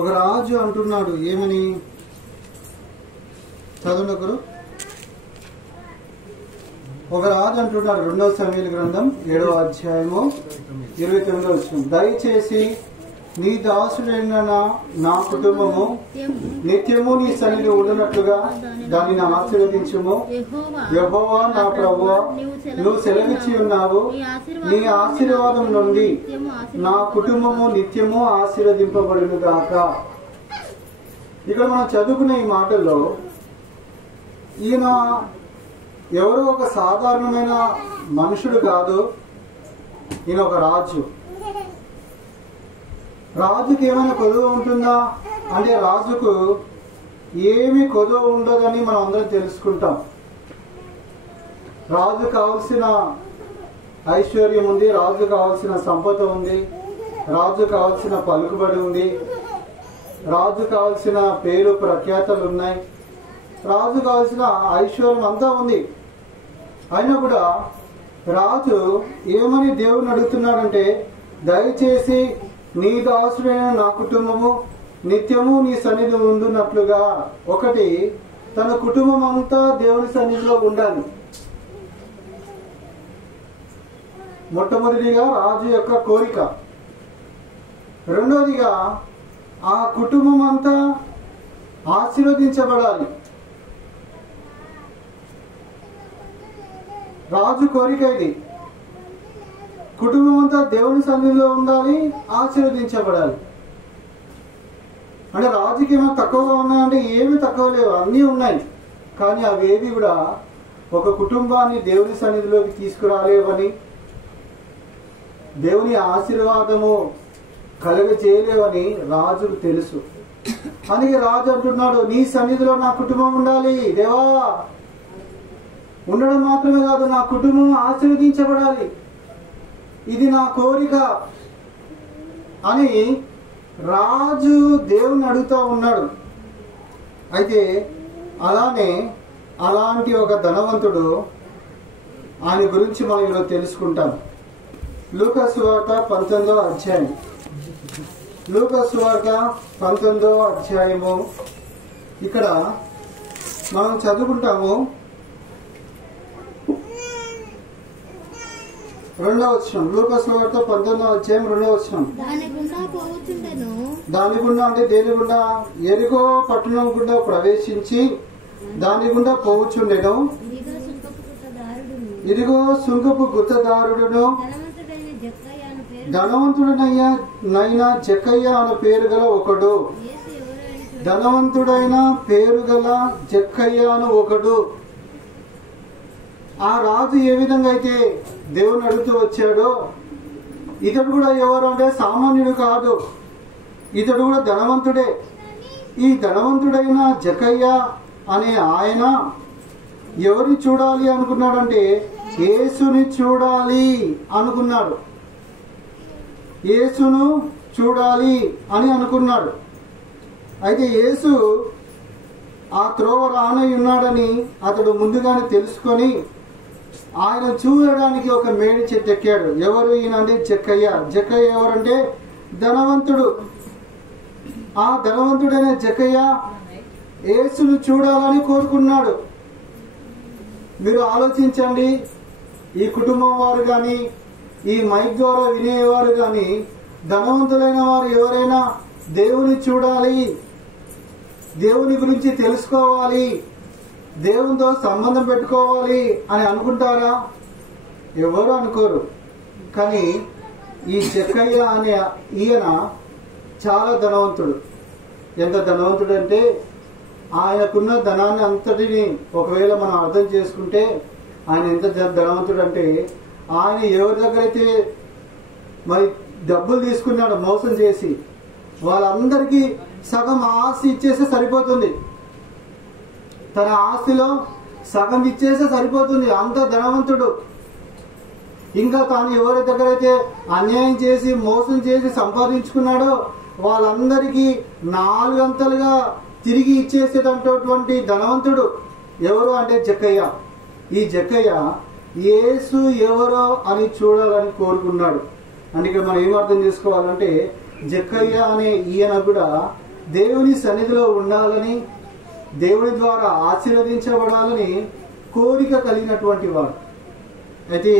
ఒక రాజు అంటున్నాడు ఏమని? చదవండి ఒకరు. ఒక రాజు అంటున్నాడు 2వ సమూయేలు గ్రంథం 7వ అధ్యాయము 29వ వచనం, దయచేసి నీ దాసుడైన నా కుటుంబము నిత్యము నీ సన్నిధి ఉండునట్లుగా దానిని ఆశీర్వదించుము. యెహోవా నా ప్రభువా, నువ్వు సెలవిచ్చి ఉన్నావు, నీ ఆశీర్వాదం నుండి నా కుటుంబము నిత్యము ఆశీర్వదింపబడును గాక. ఇక్కడ మనం చదువుకున్న ఈ మాటల్లో ఈయన ఎవరో ఒక సాధారణమైన మనుషుడు కాదు, ఈయన ఒక రాజు. రాజుకి ఏమైనా కొదువ ఉంటుందా అంటే రాజుకు ఏమి కొదువ ఉండదని మనం అందరం తెలుసుకుంటాం. రాజు కావాల్సిన ఐశ్వర్యం ఉంది, రాజు కావాల్సిన సంపద ఉంది, రాజు కావాల్సిన పలుకుబడి ఉంది, రాజు కావాల్సిన పేరు ప్రఖ్యాతలు ఉన్నాయి, రాజు కావాల్సిన ఐశ్వర్యం అంతా ఉంది. అయినా కూడా రాజు ఏమని దేవుని అడుగుతున్నాడంటే, దయచేసి నీ దాసుడైన నా కుటుంబము నిత్యము నీ సన్నిధి ఉండునట్లుగా. ఒకటి, తన కుటుంబం అంతా దేవుని సన్నిధిలో ఉండాలి. మొట్టమొదటిగా రాజు యొక్క కోరిక. రెండోదిగా ఆ కుటుంబం అంతా ఆశీర్వదించబడాలి. రాజు కోరిక ఇది. కుటుంబం అంతా దేవుని సన్నిధిలో ఉండాలి, ఆశీర్వదించబడాలి. అంటే రాజుకి ఏమైనా తక్కువగా ఉన్నాయంటే ఏమి తక్కువ లేవు, అన్నీ ఉన్నాయి. కానీ అవేవి కూడా ఒక కుటుంబాన్ని దేవుని సన్నిధిలోకి తీసుకురాలేవని, దేవుని ఆశీర్వాదము కలుగజేయలేవని రాజుకు తెలుసు. అందుకే రాజు అంటున్నాడు, నీ సన్నిధిలో నా కుటుంబం ఉండాలి దేవా. ఉండడం మాత్రమే కాదు, నా కుటుంబం ఆశీర్వదించబడాలి, ఇది నా కోరిక అని రాజు దేవుని అడుగుతూ ఉన్నాడు. అయితే అలాంటి ఒక ధనవంతుడు, ఆయన గురించి మనం ఈరోజు తెలుసుకుంటాం. లూకా సువార్త 19వ అధ్యాయం. లూకా సువార్త 19వ అధ్యాయము ఇక్కడ మనం చదువుకుంటాము. 2వ వచనం. లూకా సువార్త 19వ అధ్యాయం 2వ వచనం. దాని గుండా అంటే దేని గుండా? ఎరిగో పట్టణం గుండా ప్రవేశించి దాని గుండా పోవచ్చుండెను. ఇదిగో సుంకపు గుత్తదారుడును ధనవంతుడైన జక్కయ్య అనే పేరు గల ఒకడు. ధనవంతుడైన పేరు గల జక్కయ్య అను ఒకడు. ఆ రాజు ఏ విధంగా అయితే దేవుని అడుగుతూ వచ్చాడో, ఇతడు కూడా ఎవరు అంటే సామాన్యుడు కాదు, ఇతడు కూడా ధనవంతుడే. ఈ ధనవంతుడైన జక్కయ్య అనే ఆయన ఎవరిని చూడాలి అనుకున్నాడంటే యేసుని చూడాలి అనుకున్నాడు. యేసును చూడాలి అని అనుకున్నాడు. అయితే యేసు ఆ త్రోవ రానై ఉన్నాడని అతడు ముందుగానే తెలుసుకొని ఆయన చూడడానికి ఒక మేడి చెట్టు ఎక్కాడు. ఎవరు ఈయన అంటే జక్కయ్య. జక్కయ్య ఎవరంటే ధనవంతుడు. ఆ ధనవంతుడైన జక్కయ్య యేసును చూడాలని కోరుకున్నాడు. మీరు ఆలోచించండి, ఈ కుటుంబం వారు కానీ ఈ మైక్ ద్వారా వినేవారు కానీ ధనవంతులైన వారు ఎవరైనా దేవుని చూడాలి, దేవుని గురించి తెలుసుకోవాలి, దేవునితో సంబంధం పెట్టుకోవాలి అని అనుకుంటారా? ఎవరు అనుకోరు. కానీ ఈ జక్కయ్య అనే ఈయన చాలా ధనవంతుడు. ఎంత ధనవంతుడు అంటే ఆయనకున్న ధనాన్ని అంతటిని ఒకవేళ మనం అర్థం చేసుకుంటే ఆయన ఎంత ధనవంతుడు అంటే, ఆయన ఎవరి దగ్గర అయితే మరి డబ్బులు తీసుకున్నాడు మోసం చేసి, వాళ్ళందరికీ సగం ఆస్తి ఇచ్చేస్తే సరిపోతుంది. తన ఆస్తిలో సగం ఇచ్చేస్తే సరిపోతుంది, అంత ధనవంతుడు. ఇంకా తాను ఎవరి దగ్గర అయితే అన్యాయం చేసి మోసం చేసి సంపాదించుకున్నాడో వాళ్ళందరికీ 4 అంతలుగా తిరిగి ఇచ్చేసేటటువంటి ధనవంతుడు ఎవరు అంటే జక్కయ్య. ఈ జక్కయ్య యేసు ఎవరో అని చూడాలని కోరుకున్నాడు. అందుకే మనం ఏం అర్థం చేసుకోవాలంటే జక్కయ్య అనే ఈయన కూడా దేవుని సన్నిధిలో ఉండాలని, దేవుని ద్వారా ఆశీర్వదించబడాలని కోరిక కలిగినటువంటి వారు. అయితే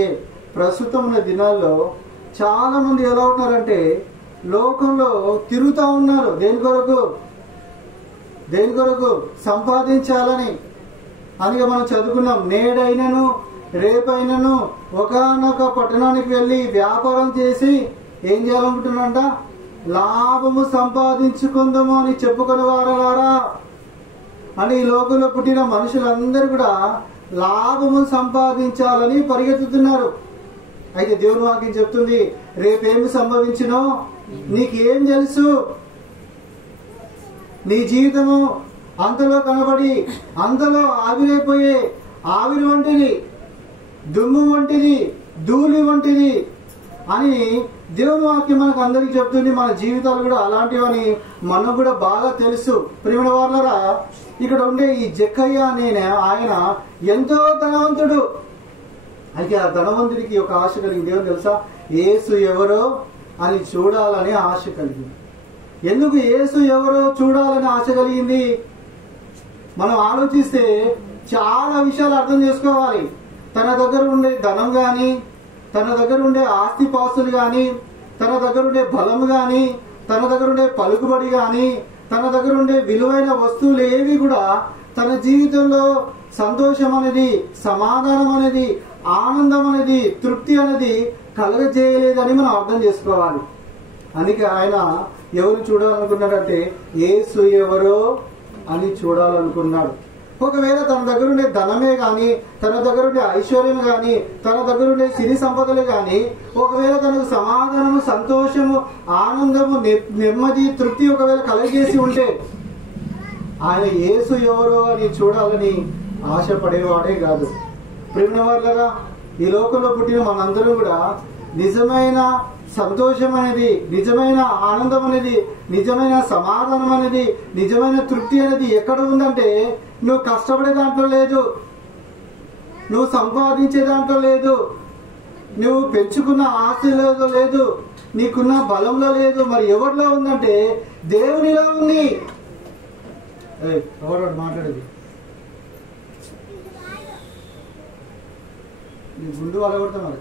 ప్రస్తుతం ఉన్న దినాల్లో చాలా మంది ఎలా ఉన్నారంటే లోకంలో తిరుగుతూ ఉన్నారు. దేని కొరకు సంపాదించాలని. అందుకే మనం చదువుకున్నాం, నేడైనను రేపైనను ఒకానొక పట్టణానికి వెళ్ళి వ్యాపారం చేసి ఏం చేయాలనుకుంటున్నారంట, లాభము సంపాదించుకుందాము అని చెప్పుకునే వారలారా అని ఈ లోకంలో పుట్టిన మనుషులందరూ కూడా లాభము సంపాదించాలని పరిగెత్తుతున్నారు. అయితే దేవుని వాక్యం చెప్తుంది, రేపేమి సంభవించినో నీకేం తెలుసు? నీ జీవితము అంతలో కనబడి అంతలో ఆవిరైపోయే ఆవిరి వంటిది, దుమ్ము వంటిది, ధూళి వంటిది అని దేవుని వాక్యం మనకు అందరికీ చెప్తుంది. మన జీవితాలు కూడా అలాంటివని మనకు కూడా బాగా తెలుసు. ప్రియమైన వారలారా, ఇక్కడ ఉండే ఈ జక్కయ్య అనే ఆయన ఎంతో ధనవంతుడు. అయితే ఆ ధనవంతుడికి ఒక ఆశ కలిగింది. ఏమో తెలుసా? యేసు ఎవరో అని చూడాలని ఆశ కలిగింది. ఎందుకు యేసు ఎవరో చూడాలని ఆశ కలిగింది? మనం ఆలోచిస్తే చాలా విషయాలు అర్థం చేసుకోవాలి. తన దగ్గర ఉండే ధనం గాని, తన దగ్గర ఉండే ఆస్తిపాస్తులు గాని, తన దగ్గర ఉండే బలం గాని, తన దగ్గర ఉండే పలుకుబడి గాని, తన దగ్గర ఉండే విలువైన వస్తువులు ఏవి కూడా తన జీవితంలో సంతోషం అనేది, సమాధానం అనేది, ఆనందం అనేది, తృప్తి అనేది కలగజేయలేదని మనం అర్థం చేసుకోవాలి. అందుకే ఆయన ఎవరు చూడాలనుకున్నాడంటే యేసు ఎవరో అని చూడాలనుకున్నాడు. ఒకవేళ తన దగ్గర ఉండే ధనమే గాని, తన దగ్గర ఉండే ఐశ్వర్యం గాని, తన దగ్గర ఉండే సిరి సంపదలు గాని, ఒకవేళ తనకు సమాధానము, సంతోషము, ఆనందము, నెమ్మది, తృప్తి ఒకవేళ కలగజేసి ఉంటే ఆయన యేసు ఎవరో అని చూడాలని ఆశపడేవాడే కాదు. ప్రియమైన వారలారా, ఈ లోకంలో పుట్టిన మనందరం కూడా నిజమైన సంతోషం అనేది, నిజమైన ఆనందం అనేది, నిజమైన సమాధానం అనేది, నిజమైన తృప్తి అనేది ఎక్కడ ఉందంటే నువ్వు కష్టపడే దాంట్లో లేదు, నువ్వు సంపాదించే దాంట్లో లేదు, నువ్వు పెంచుకున్న ఆస్తిలో లేదు, నీకున్న బలంలో లేదు. మరి ఎవరిలో ఉందంటే దేవునిలో ఉంది. ఎవరు మాట్లాడేది? నీ గుండు వాళ్ళ కొడతా మరి.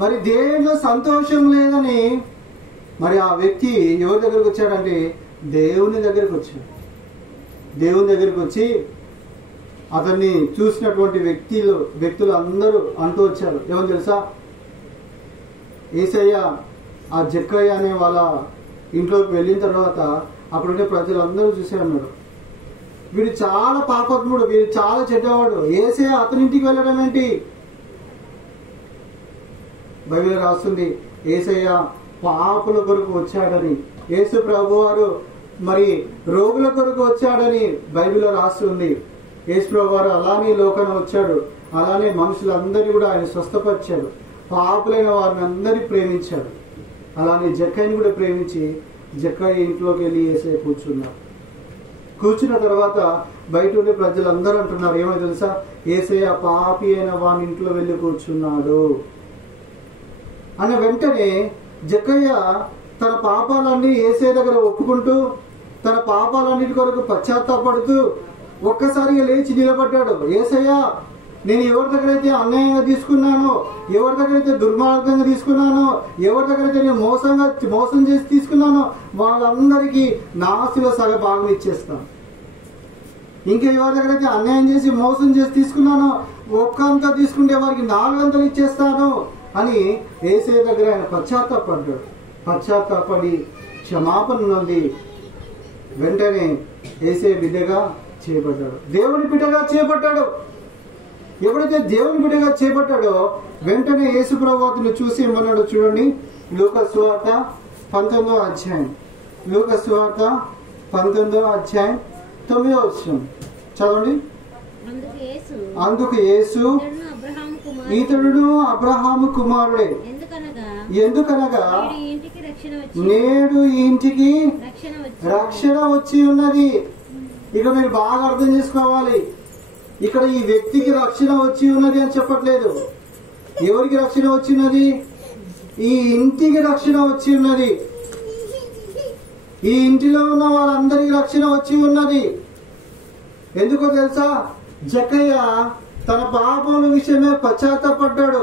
మరి దేవునిలో సంతోషం లేదని మరి ఆ వ్యక్తి ఎవరి దగ్గరకు వచ్చాడంటే దేవుని దగ్గరకు వచ్చాడు. దేవుని దగ్గరకు వచ్చి అతన్ని చూసినటువంటి వ్యక్తులు అందరూ అంటూ వచ్చారు. ఏమని తెలుసా? యేసయ్య ఆ జక్కయ్య అనే వాళ్ళ ఇంట్లోకి వెళ్ళిన తర్వాత అక్కడుండే ప్రజలందరూ చూశారన్నాడు, వీడు చాలా పాపాత్ముడు, వీడు చాలా చెడ్డవాడు, యేసయ్య అతని ఇంటికి వెళ్ళడం ఏంటి? బైబిల్ రాస్తుంది యేసయ్య పాపుల కొరకు వచ్చాడని, యేసు ప్రభు వారు మరి రోగుల కొరకు వచ్చాడని బైబిల్లో రాస్తుంది. యేసు ప్రభు వారు అలానే లోకాన్ని వచ్చాడు, అలానే మనుషులందరినీ కూడా ఆయన స్వస్థపరిచాడు, పాపులైన వారిని అందరినీ ప్రేమించాడు. అలానే జక్కయ్యని కూడా ప్రేమించి జక్కయ్య ఇంట్లోకి వెళ్ళి యేసయ్య కూర్చున్నారు. కూర్చున్న తర్వాత బయట ఉండే ప్రజలందరూ అంటున్నారు, ఏమో తెలుసా? యేసయ్య పాపి అయిన వాని ఇంట్లో వెళ్ళి కూర్చున్నాడు అన్న వెంటనే జక్కయ్య తన పాపాలన్నీ యేసయ్య దగ్గర ఒప్పుకుంటూ, తన పాపాలన్నిటి కొరకు పశ్చాత్తాపడుతూ ఒక్కసారిగా లేచి నిలబడ్డాడు. యేసయ్య, నేను ఎవరి దగ్గర అయితే అన్యాయంగా తీసుకున్నానో, ఎవరి దగ్గర అయితే దుర్మార్గంగా తీసుకున్నానో, ఎవరి దగ్గర అయితే నేను మోసం చేసి తీసుకున్నానో వాళ్ళందరికీ నా ఆస్తిలో సగ భాగం ఇచ్చేస్తాను. ఇంకా ఎవరి దగ్గర అయితే అన్యాయం చేసి మోసం చేసి తీసుకున్నానో ఒక్కంత తీసుకుంటే వారికి 4 వంతులు ఇచ్చేస్తాను అని యేసయ్య దగ్గర ఆయన పశ్చాత్తాపడ్డాడు. పశ్చాత్తాపడి క్షమాపణ నుండి వెంటనే యేసయ్య బిడ్డగా చేయబడ్డాడు, దేవుని బిడ్డగా చేయబడ్డాడు. ఎప్పుడైతే దేవుని బిడ్డగా చేపట్టాడో వెంటనే యేసు ప్రభువును చూసి ఏమన్నాడు చూడండి. లూకాసు సువార్త 19వ అధ్యాయం, లూకాసు సువార్త 19వ అధ్యాయం 9వ వచనం చదవండి. అందుకు యేసు, ఇతడు అబ్రహాము కుమారుడే, ఎందుకనగా నేడు ఈ ఇంటికి రక్షణ వచ్చి ఉన్నది. ఇక మీరు బాగా అర్థం చేసుకోవాలి, ఇక్కడ ఈ వ్యక్తికి రక్షణ వచ్చి ఉన్నది అని చెప్పట్లేదు. ఎవరికి రక్షణ వచ్చినది? ఈ ఇంటికి రక్షణ వచ్చి ఉన్నది. ఈ ఇంటిలో ఉన్న వాళ్ళందరికీ రక్షణ వచ్చి ఉన్నది. ఎందుకో తెలుసా? జక్కయ్య తన పాపముల విషయమే పశ్చాత్తాపడ్డాడు.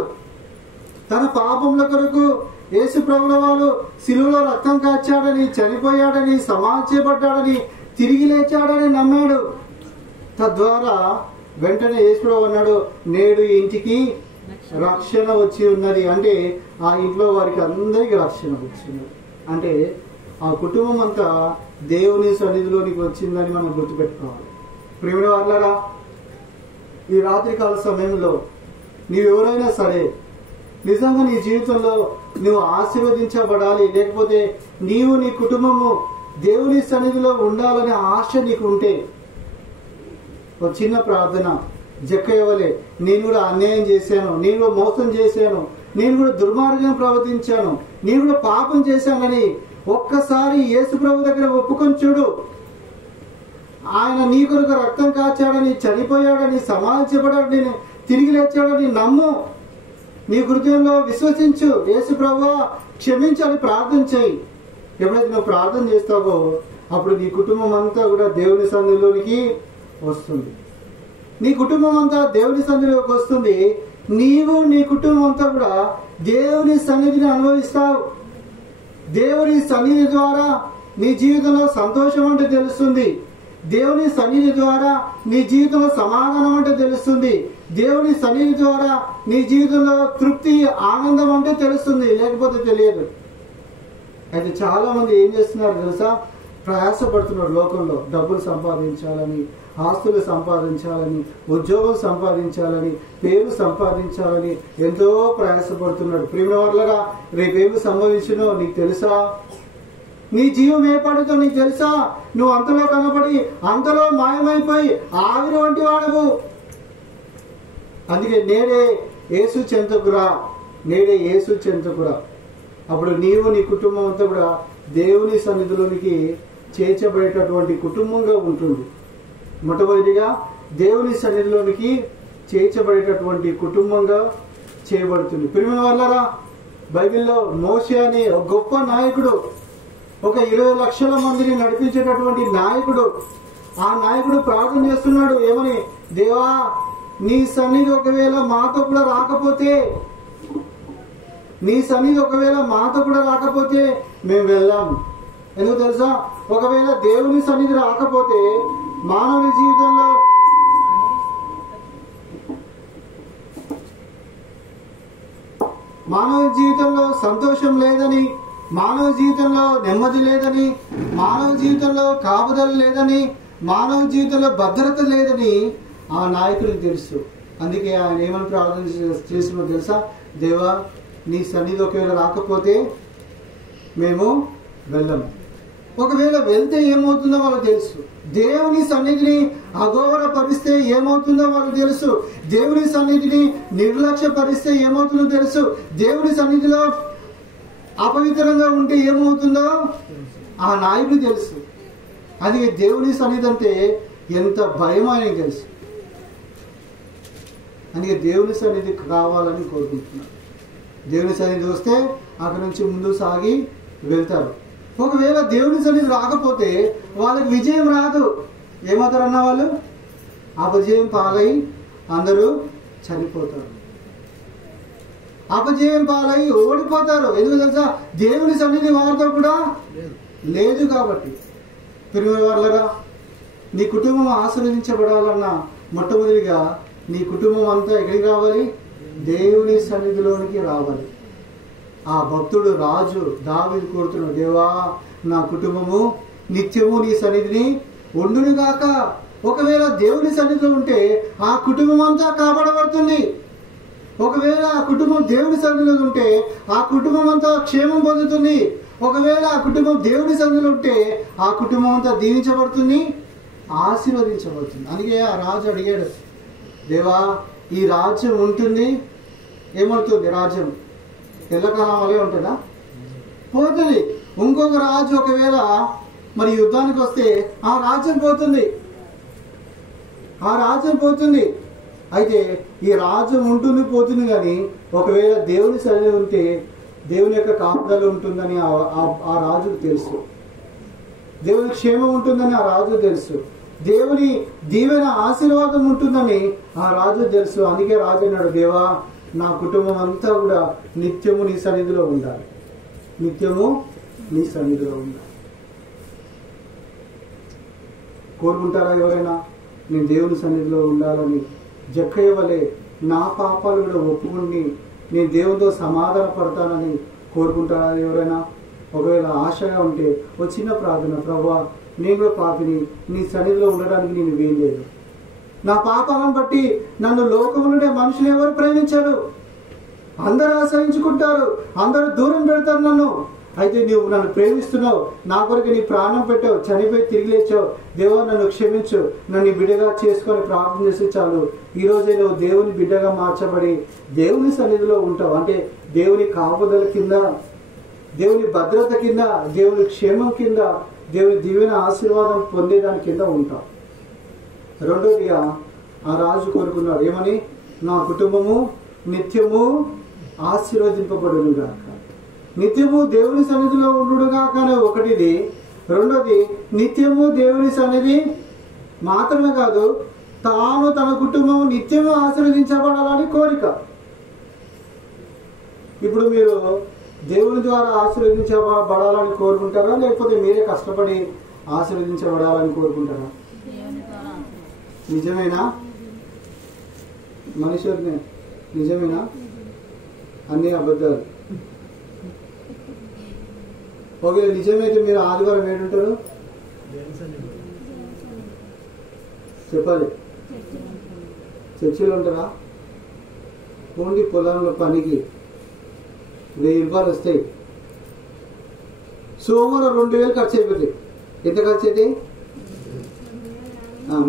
తన పాపముల కొరకు యేసు ప్రభుల వారు శిలువలో రక్తం కార్చాడని, చనిపోయాడని, సమాధి చేయబడ్డాడని, తిరిగి లేచాడని నమ్మాడు. తద్వారా వెంటనే యేసు ప్రభు అన్నాడు, నేడు ఈ ఇంటికి రక్షణ వచ్చి ఉన్నది. అంటే ఆ ఇంట్లో వారికి అందరికీ రక్షణ వచ్చింది. అంటే ఆ కుటుంబం అంతా దేవుని సన్నిధిలోనికి వచ్చిందని మనం గుర్తుపెట్టుకోవాలి. ప్రియమైన వాళ్ళరా, ఈ రాత్రికాల సమయంలో నీవెవరైనా సరే నిజంగా నీ జీవితంలో నువ్వు ఆశీర్వదించబడాలి, లేకపోతే నీవు నీ కుటుంబము దేవుని సన్నిధిలో ఉండాలనే ఆశ నీకు ఉంటే ఒక చిన్న ప్రార్థన. జక్కయ్య వలె నేను కూడా అన్యాయం చేశాను, నేను కూడా మోసం చేశాను, నేను కూడా దుర్మార్గం ప్రవర్తించాను, నేను కూడా పాపం చేశానని ఒక్కసారి యేసు ప్రభు దగ్గర ఒప్పుకొని చూడు. ఆయన నీ కొరకు రక్తం కాచాడని, చనిపోయాడని, సమాధి చేయబడాడని, తిరిగి లేచాడని నమ్ము. నీ హృదయంలో విశ్వసించు. యేసు ప్రభువా క్షమించాలని ప్రార్థన చేయి. ఎప్పుడైతే నువ్వు ప్రార్థన చేస్తావో అప్పుడు నీ కుటుంబం అంతా కూడా దేవుని సన్నిధిలోనికి వస్తుంది. నీ కుటుంబం అంతా దేవుని సన్నిధిలోకి వస్తుంది. నీవు నీ కుటుంబం అంతా కూడా దేవుని సన్నిధిని అనుభవిస్తావు. దేవుని సన్నిధి ద్వారా నీ జీవితంలో సంతోషం అంటే తెలుస్తుంది. దేవుని సన్నిధి ద్వారా నీ జీవితంలో సమాధానం అంటే తెలుస్తుంది. దేవుని సన్నిధి ద్వారా నీ జీవితంలో తృప్తి, ఆనందం అంటే తెలుస్తుంది, లేకపోతే తెలియదు. అయితే చాలా మంది ఏం చేస్తున్నారు తెలుసా? ప్రయాసపడుతున్నారు లోకంలో. డబ్బులు సంపాదించాలని, ఆస్తులు సంపాదించాలని, ఉద్యోగం సంపాదించాలని, పేరు సంపాదించాలని ఎంతో ప్రయాసపడుతున్నాడు. ప్రియమైన వాళ్ళగా రేపేమి సంభవించినో నీకు తెలుసా? నీ జీవం ఏ పడుతో నీకు తెలుసా? నువ్వు అంతలో కనబడి అంతలో మాయమైపోయి ఆవిరి వంటి వాడవు. అందుకే నేడే యేసు చెంతకురా, నేడే యేసు చెంతకురా. అప్పుడు నీవు నీ కుటుంబం అంతా కూడా దేవుని సన్నిధిలోనికి చేర్చబడేటటువంటి కుటుంబంగా ఉంటుంది. మొట్టమొదటిగా దేవుని సన్నిధిలోనికి చేర్చబడేటటువంటి కుటుంబంగా చేయబడుతుంది. ప్రియమైన వాళ్ళరా, బైబిల్లో మోషే అనే ఒక గొప్ప నాయకుడు, ఒక 20 లక్షల మందిని నడిపించేటటువంటి నాయకుడు. ఆ నాయకుడు ప్రార్థన చేస్తున్నాడు. ఏమని? దేవా, నీ సన్నిధి ఒకవేళ మాతో కూడా రాకపోతే, నీ సన్నిధి ఒకవేళ మాతో కూడా రాకపోతే మేము వెళ్ళాం. ఎందుకు తెలుసా? ఒకవేళ దేవుని సన్నిధి రాకపోతే మానవుని జీవితంలో సంతోషం లేదని, మానవ జీవితంలో నెమ్మది లేదని, మానవ జీవితంలో కాపుదల లేదని, మానవ జీవితంలో భద్రత లేదని ఆ నాయకుడికి తెలుసు. అందుకే ఆయన ఏమని ప్రార్థన చేసినో తెలుసా? దేవా, నీ సన్నిధి ఒకవేళ రాకపోతే మేము వెళ్ళము. ఒకవేళ వెళ్తే ఏమవుతుందో వాళ్ళకి తెలుసు. దేవుని సన్నిధిని అగౌరవపరిస్తే ఏమవుతుందో వాళ్ళకి తెలుసు. దేవుని సన్నిధిని నిర్లక్ష్యపరిస్తే ఏమవుతుందో తెలుసు. దేవుని సన్నిధిలో అపవిత్రంగా ఉంటే ఏమవుతుందో ఆ నాయకుడు తెలుసు. అందుకే దేవుని సన్నిధి అంటే ఎంత భయం ఆయనకు తెలుసు. అందుకే దేవుని సన్నిధి కావాలని కోరుకుంటున్నాను. దేవుని సన్నిధి వస్తే అక్కడి నుంచి ముందు సాగి వెళ్తారు. ఒకవేళ దేవుని సన్నిధి రాకపోతే వాళ్ళకి విజయం రాదు. ఏమవుతారన్న వాళ్ళు? అపజయం పాలై అందరూ చనిపోతారు. అపజయం పాలై ఓడిపోతారు. ఎందుకు తెలుసా? దేవుని సన్నిధి వారితో కూడా లేదు కాబట్టి. ప్రియమైన వాళ్ళరా, నీ కుటుంబం ఆశీర్వదించబడాలన్నా మొట్టమొదటిగా నీ కుటుంబం అంతా ఎక్కడికి రావాలి? దేవుని సన్నిధిలోనికి రావాలి. ఆ భక్తుడు రాజు దావీదు కోరుతున్నాడు, దేవా, నా కుటుంబము నిత్యము నీ సన్నిధిని ఉండునుగాక. ఒకవేళ దేవుని సన్నిధిలో ఉంటే ఆ కుటుంబం అంతా కాపాడబడుతుంది. ఒకవేళ ఆ కుటుంబం దేవుని సన్నిధిలో ఉంటే ఆ కుటుంబం అంతా క్షేమం పొందుతుంది. ఒకవేళ ఆ కుటుంబం దేవుని సన్నిధిలో ఉంటే ఆ కుటుంబం అంతా దీవించబడుతుంది, ఆశీర్వదించబడుతుంది. అందుకే ఆ రాజు అడిగాడు, దేవా, ఈ రాజ్యం ఉంటుంది, ఏమవుతుంది? రాజ్యం ఎల్లకాలం వలే ఉంటుందా? పోతుంది. ఇంకొక రాజు ఒకవేళ మరి యుద్ధానికి వస్తే ఆ రాజ్యం పోతుంది, ఆ రాజ్యం పోతుంది. అయితే ఈ రాజ్యం ఉంటుంది, పోతుంది. కానీ ఒకవేళ దేవుని సన్నిధి ఉంటే దేవుని యొక్క కాపుదల ఉంటుందని ఆ రాజుకు తెలుసు. దేవుని క్షేమం ఉంటుందని ఆ రాజు తెలుసు. దేవుని దీవెన ఆశీర్వాదం ఉంటుందని ఆ రాజు తెలుసు. అందుకే రాజు అన్నాడు, దేవా నా కుటుంబం అంతా కూడా నిత్యము నీ సన్నిధిలో ఉండాలి, నిత్యము నీ సన్నిధిలో ఉండాలి. కోరుకుంటారా ఎవరైనా నేను దేవుని సన్నిధిలో ఉండాలని? జక్కయ్య వలె నా పాపాలు కూడా ఒప్పుకుని నేను దేవునితో సమాధాన పడతానని కోరుకుంటారా ఎవరైనా? ఒకవేళ ఆశగా ఉంటే ఒక చిన్న ప్రార్థన, ప్రభువా నేను కూడా పాపిని, నీ సన్నిధిలో ఉండడానికి నేను వీల్లేదు. నా పాపాలను బట్టి నన్ను లోకములుండే మనుషులు ఎవరు ప్రేమించారు? అందరూ ఆశ్రయించుకుంటారు, అందరూ దూరం పెడతారు నన్ను. అయితే నువ్వు నన్ను ప్రేమిస్తున్నావు, నా కొరకు నీ ప్రాణం పెట్టావు, చనిపోయి తిరిగి లేచావు. దేవా నన్ను క్షమించు, నన్ను బిడ్డగా చేసుకొని ప్రార్థన చేసి చాలు. ఈ రోజే నువ్వు దేవుని బిడ్డగా మార్చబడి దేవుని సన్నిధిలో ఉంటావు. అంటే దేవుని కాపుదల కింద, దేవుని భద్రత కింద, దేవుని క్షేమం కింద, దేవుని దీవెన ఆశీర్వాదం పొందేదాని కింద ఉంటాం. రెండోదిగా ఆ రాజు కోరుకున్నాడు ఏమని? నా కుటుంబము నిత్యము ఆశీర్వదింపబడునుగాక, నిత్యము దేవుని సన్నిధిలో ఉండుగాక అనే ఒకటిది. రెండోది నిత్యము దేవుని సన్నిధి మాత్రమే కాదు, తాను తన కుటుంబం నిత్యము ఆశీర్వదించబడాలని కోరిక. ఇప్పుడు మీరు దేవుని ద్వారా ఆశీర్వదించబడాలని కోరుకుంటారా, లేకపోతే మీరే కష్టపడి ఆశీర్వదించబడాలని కోరుకుంటారా? నిజమేనా? మనుషులనే నిజమేనా? అన్ని అబద్ధాలు. ఒకవేళ నిజమైతే మీరు ఆదివారం ఏడుంటారు చెప్పాలి? చర్చిలో ఉంటారా? ఓన్లీ పొలంలో పనికి 1000 రూపాయలు వస్తాయి. సోమవారం 2000 ఖర్చు అయిపోతాయి. ఎంత ఖర్చు అయితే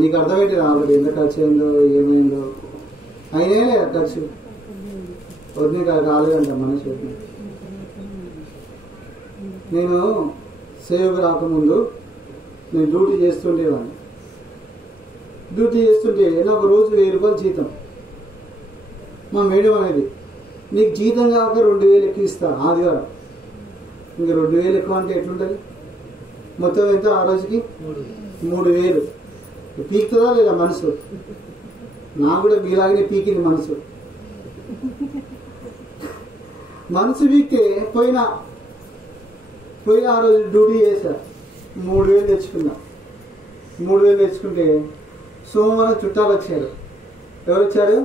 మీకు అర్థమైతే రావాలి ఎంత ఖర్చు అయిందో ఏమైందో. అయినా లేదా ఖర్చు వద్దు రాలేదంట మనిషి. నేను సేవకు రాకముందు నేను డ్యూటీ చేస్తుండేవాడిని. డ్యూటీ చేస్తుంటే నాకు రోజు 1000 రూపాయలు జీతం. మా మేడం అనేది, నీకు జీతం కాక 2000 ఎక్కువ ఇస్తా ఆదివారం. ఇంకా 2000 ఎక్కువ అంటే ఎట్లుంటుంది? మొత్తం ఎంత ఆ రోజుకి? 3000. పీకుతుందా లేదా మనసు? నాకు కూడా మీలాగనే పీకింది మనసు. మనసు పీకితే పోయిన ఆ రోజు డ్యూటీ చేశా, 3000 తెచ్చుకున్నా. 3000 తెచ్చుకుంటే సోమవారం చుట్టాలు వచ్చారు. ఎవరు వచ్చారు?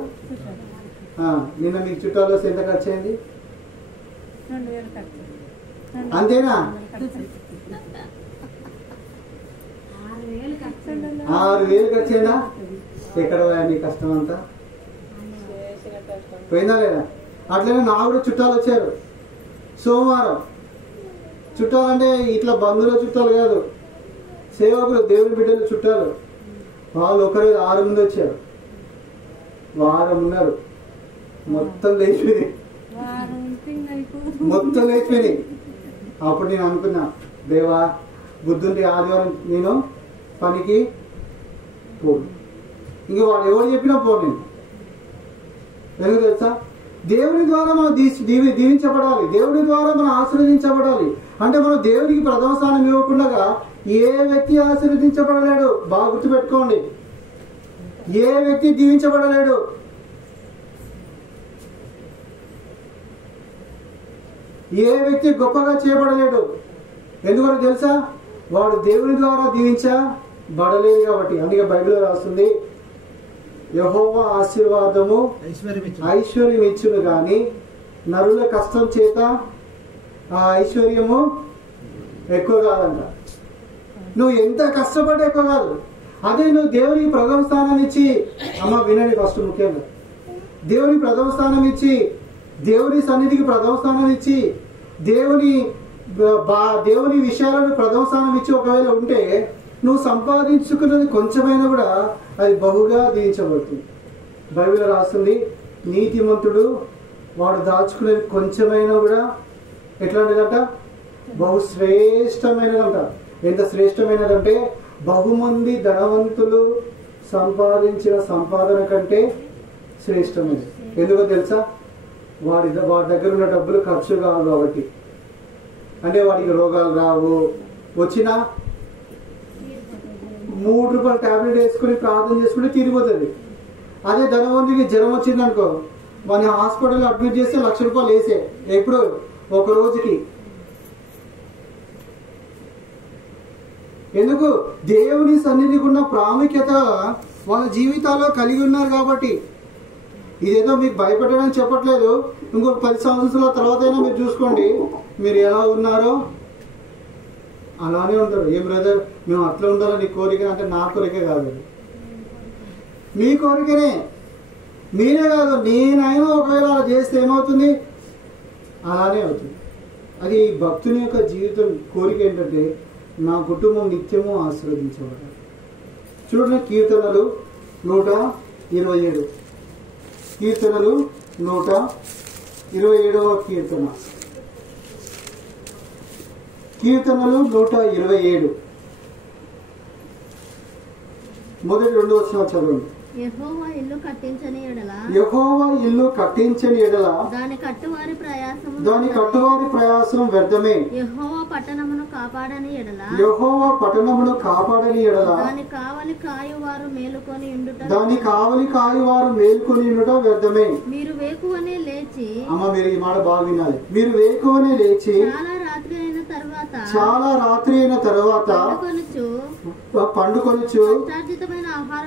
నిన్న మీకు చుట్టాలు వస్తే ఎంత ఖర్చు అయింది? అంతేనా? 6000 ఖర్చు అయినా ఎక్కడ నీ కష్టం అంతా పోయిందా లేదా? అట్లనే నా కూడా చుట్టాలు వచ్చారు సోమవారం. చుట్టాలంటే ఇట్లా బంధువుల చుట్టాలు కాదు, సేవకులు, దేవుని బిడ్డలు చుట్టాలు. వాళ్ళు ఒకరోజు 6 మంది వచ్చారు. వారం ఉన్నారు. మొత్తం లేచిపోయింది, మొత్తం లేచిపోయింది. అప్పుడు నేను అనుకున్నా, దేవా బుద్ధుంటే ఆదివారం నేను పనికి పోను. ఇంక వాడు ఎవరు చెప్పినా పోను నేను. ఎందుకు తెలుసా? దేవుని ద్వారా మనం దీవించబడాలి, దేవుని ద్వారా మనం ఆశీర్వదించబడాలి. అంటే మనం దేవునికి ప్రథమ స్థానం ఇవ్వకుండా ఏ వ్యక్తి ఆశీర్వదించబడలేడు. బాగా గుర్తుపెట్టుకోండి, ఏ వ్యక్తి దీవించబడలేడు. ఏ వ్యక్తి గొప్పగా చేయబడలేడు. ఎందుకంటే తెలుసా? వాడు దేవుని ద్వారా దీవించబడలేదు కాబట్టి. అందుకే బైబిల్లో రాస్తుంది, యెహోవా ఆశీర్వాదము ఐశ్వర్యం ఇచ్చును గాని నరుల కష్టం చేత ఆ ఐశ్వర్యము ఎక్కువ కాదంట. నువ్వు ఎంత కష్టపడి ఎక్కువ కాదు. అదే నువ్వు దేవునికి ప్రథమ స్థానం ఇచ్చి, అమ్మ వినండి ఫస్ట్ ముఖ్యంగా, దేవునికి ప్రథమ స్థానం ఇచ్చి, దేవుని సన్నిధికి ప్రథమ స్థానం ఇచ్చి, దేవుని విషయాలను ప్రథమ స్థానం ఇచ్చి ఒకవేళ ఉంటే నువ్వు సంపాదించుకున్నది కొంచెమైనా కూడా అది బహుగా దీవించబడుతుంది. బైబిల్ రాస్తుంది, నీతిమంతుడు వాడు దాచుకునేది కొంచెమైనా కూడా ఎట్లాంటిదంట? బహు శ్రేష్టమైనదంట. ఎంత శ్రేష్టమైనదంటే బహుమంది ధనవంతులు సంపాదించిన సంపాదన కంటే శ్రేష్టమైనది. ఎందుకో తెలుసా? వాడి దగ్గర ఉన్న డబ్బులు ఖర్చు కావు కాబట్టి, అంటే వాడికి రోగాలు రావు, వచ్చినా 3 రూపాయలు టాబ్లెట్ వేసుకుని ప్రార్థన చేసుకుంటే తీరిపోతుంది. అదే ధనవంతుడికి జ్వరం వచ్చింది అనుకో, మన హాస్పిటల్లో అడ్మిట్ చేస్తే 1,00,000 రూపాయలు వేసే, ఎప్పుడు ఒక రోజుకి. ఎందుకు? దేవుని సన్నిధికి ఉన్న ప్రాముఖ్యత వాళ్ళ జీవితాల్లో కలిగి ఉన్నారు కాబట్టి. ఇదేదో మీకు భయపెట్టడానికి చెప్పట్లేదు. ఇంకొక 10 సంవత్సరాల తర్వాత అయినా మీరు చూసుకోండి, మీరు ఎలా ఉన్నారో అలానే ఉంటారు. ఏ బ్రదర్ మేము అట్లా ఉండాలని నీ కోరిక అంటే నా కోరికే కాదు, మీ కోరికనే. మీరే కాదు, నేనైనా ఒకవేళ అలా చేస్తే ఏమవుతుంది? అలానే అవుతుంది. అది భక్తుని యొక్క జీవితం కోరిక ఏంటంటే నా కుటుంబం నిత్యము ఆశీర్వదించబడాలి. చూడండి, కీర్తనలు 127, కీర్తనలు 127వ కీర్తన, కీర్తనలు 127 మొదటి 2 వచనాలు చదవండి. యెహోవా ఇల్లు కట్టించని ఎడల, యెహోవా ఇల్లు కట్టించని ఎడల దాని కట్టువారి ప్రయాసం వ్యర్థమే. యెహోవా పట్టణమును కాపాడని ఎడల, యెహోవా పట్టణమును కాపాడని ఎడల దాని కావలి కాయువారు మేలుకొని ఉండుట వ్యర్థమే. మీరు వేకువనే లేచి, అమ్మ మీరు ఈ మాట బాగా వినాలి, మీరు వేకువనే లేచి చాలా రాత్రి అయిన తర్వాత పండుకొనుచు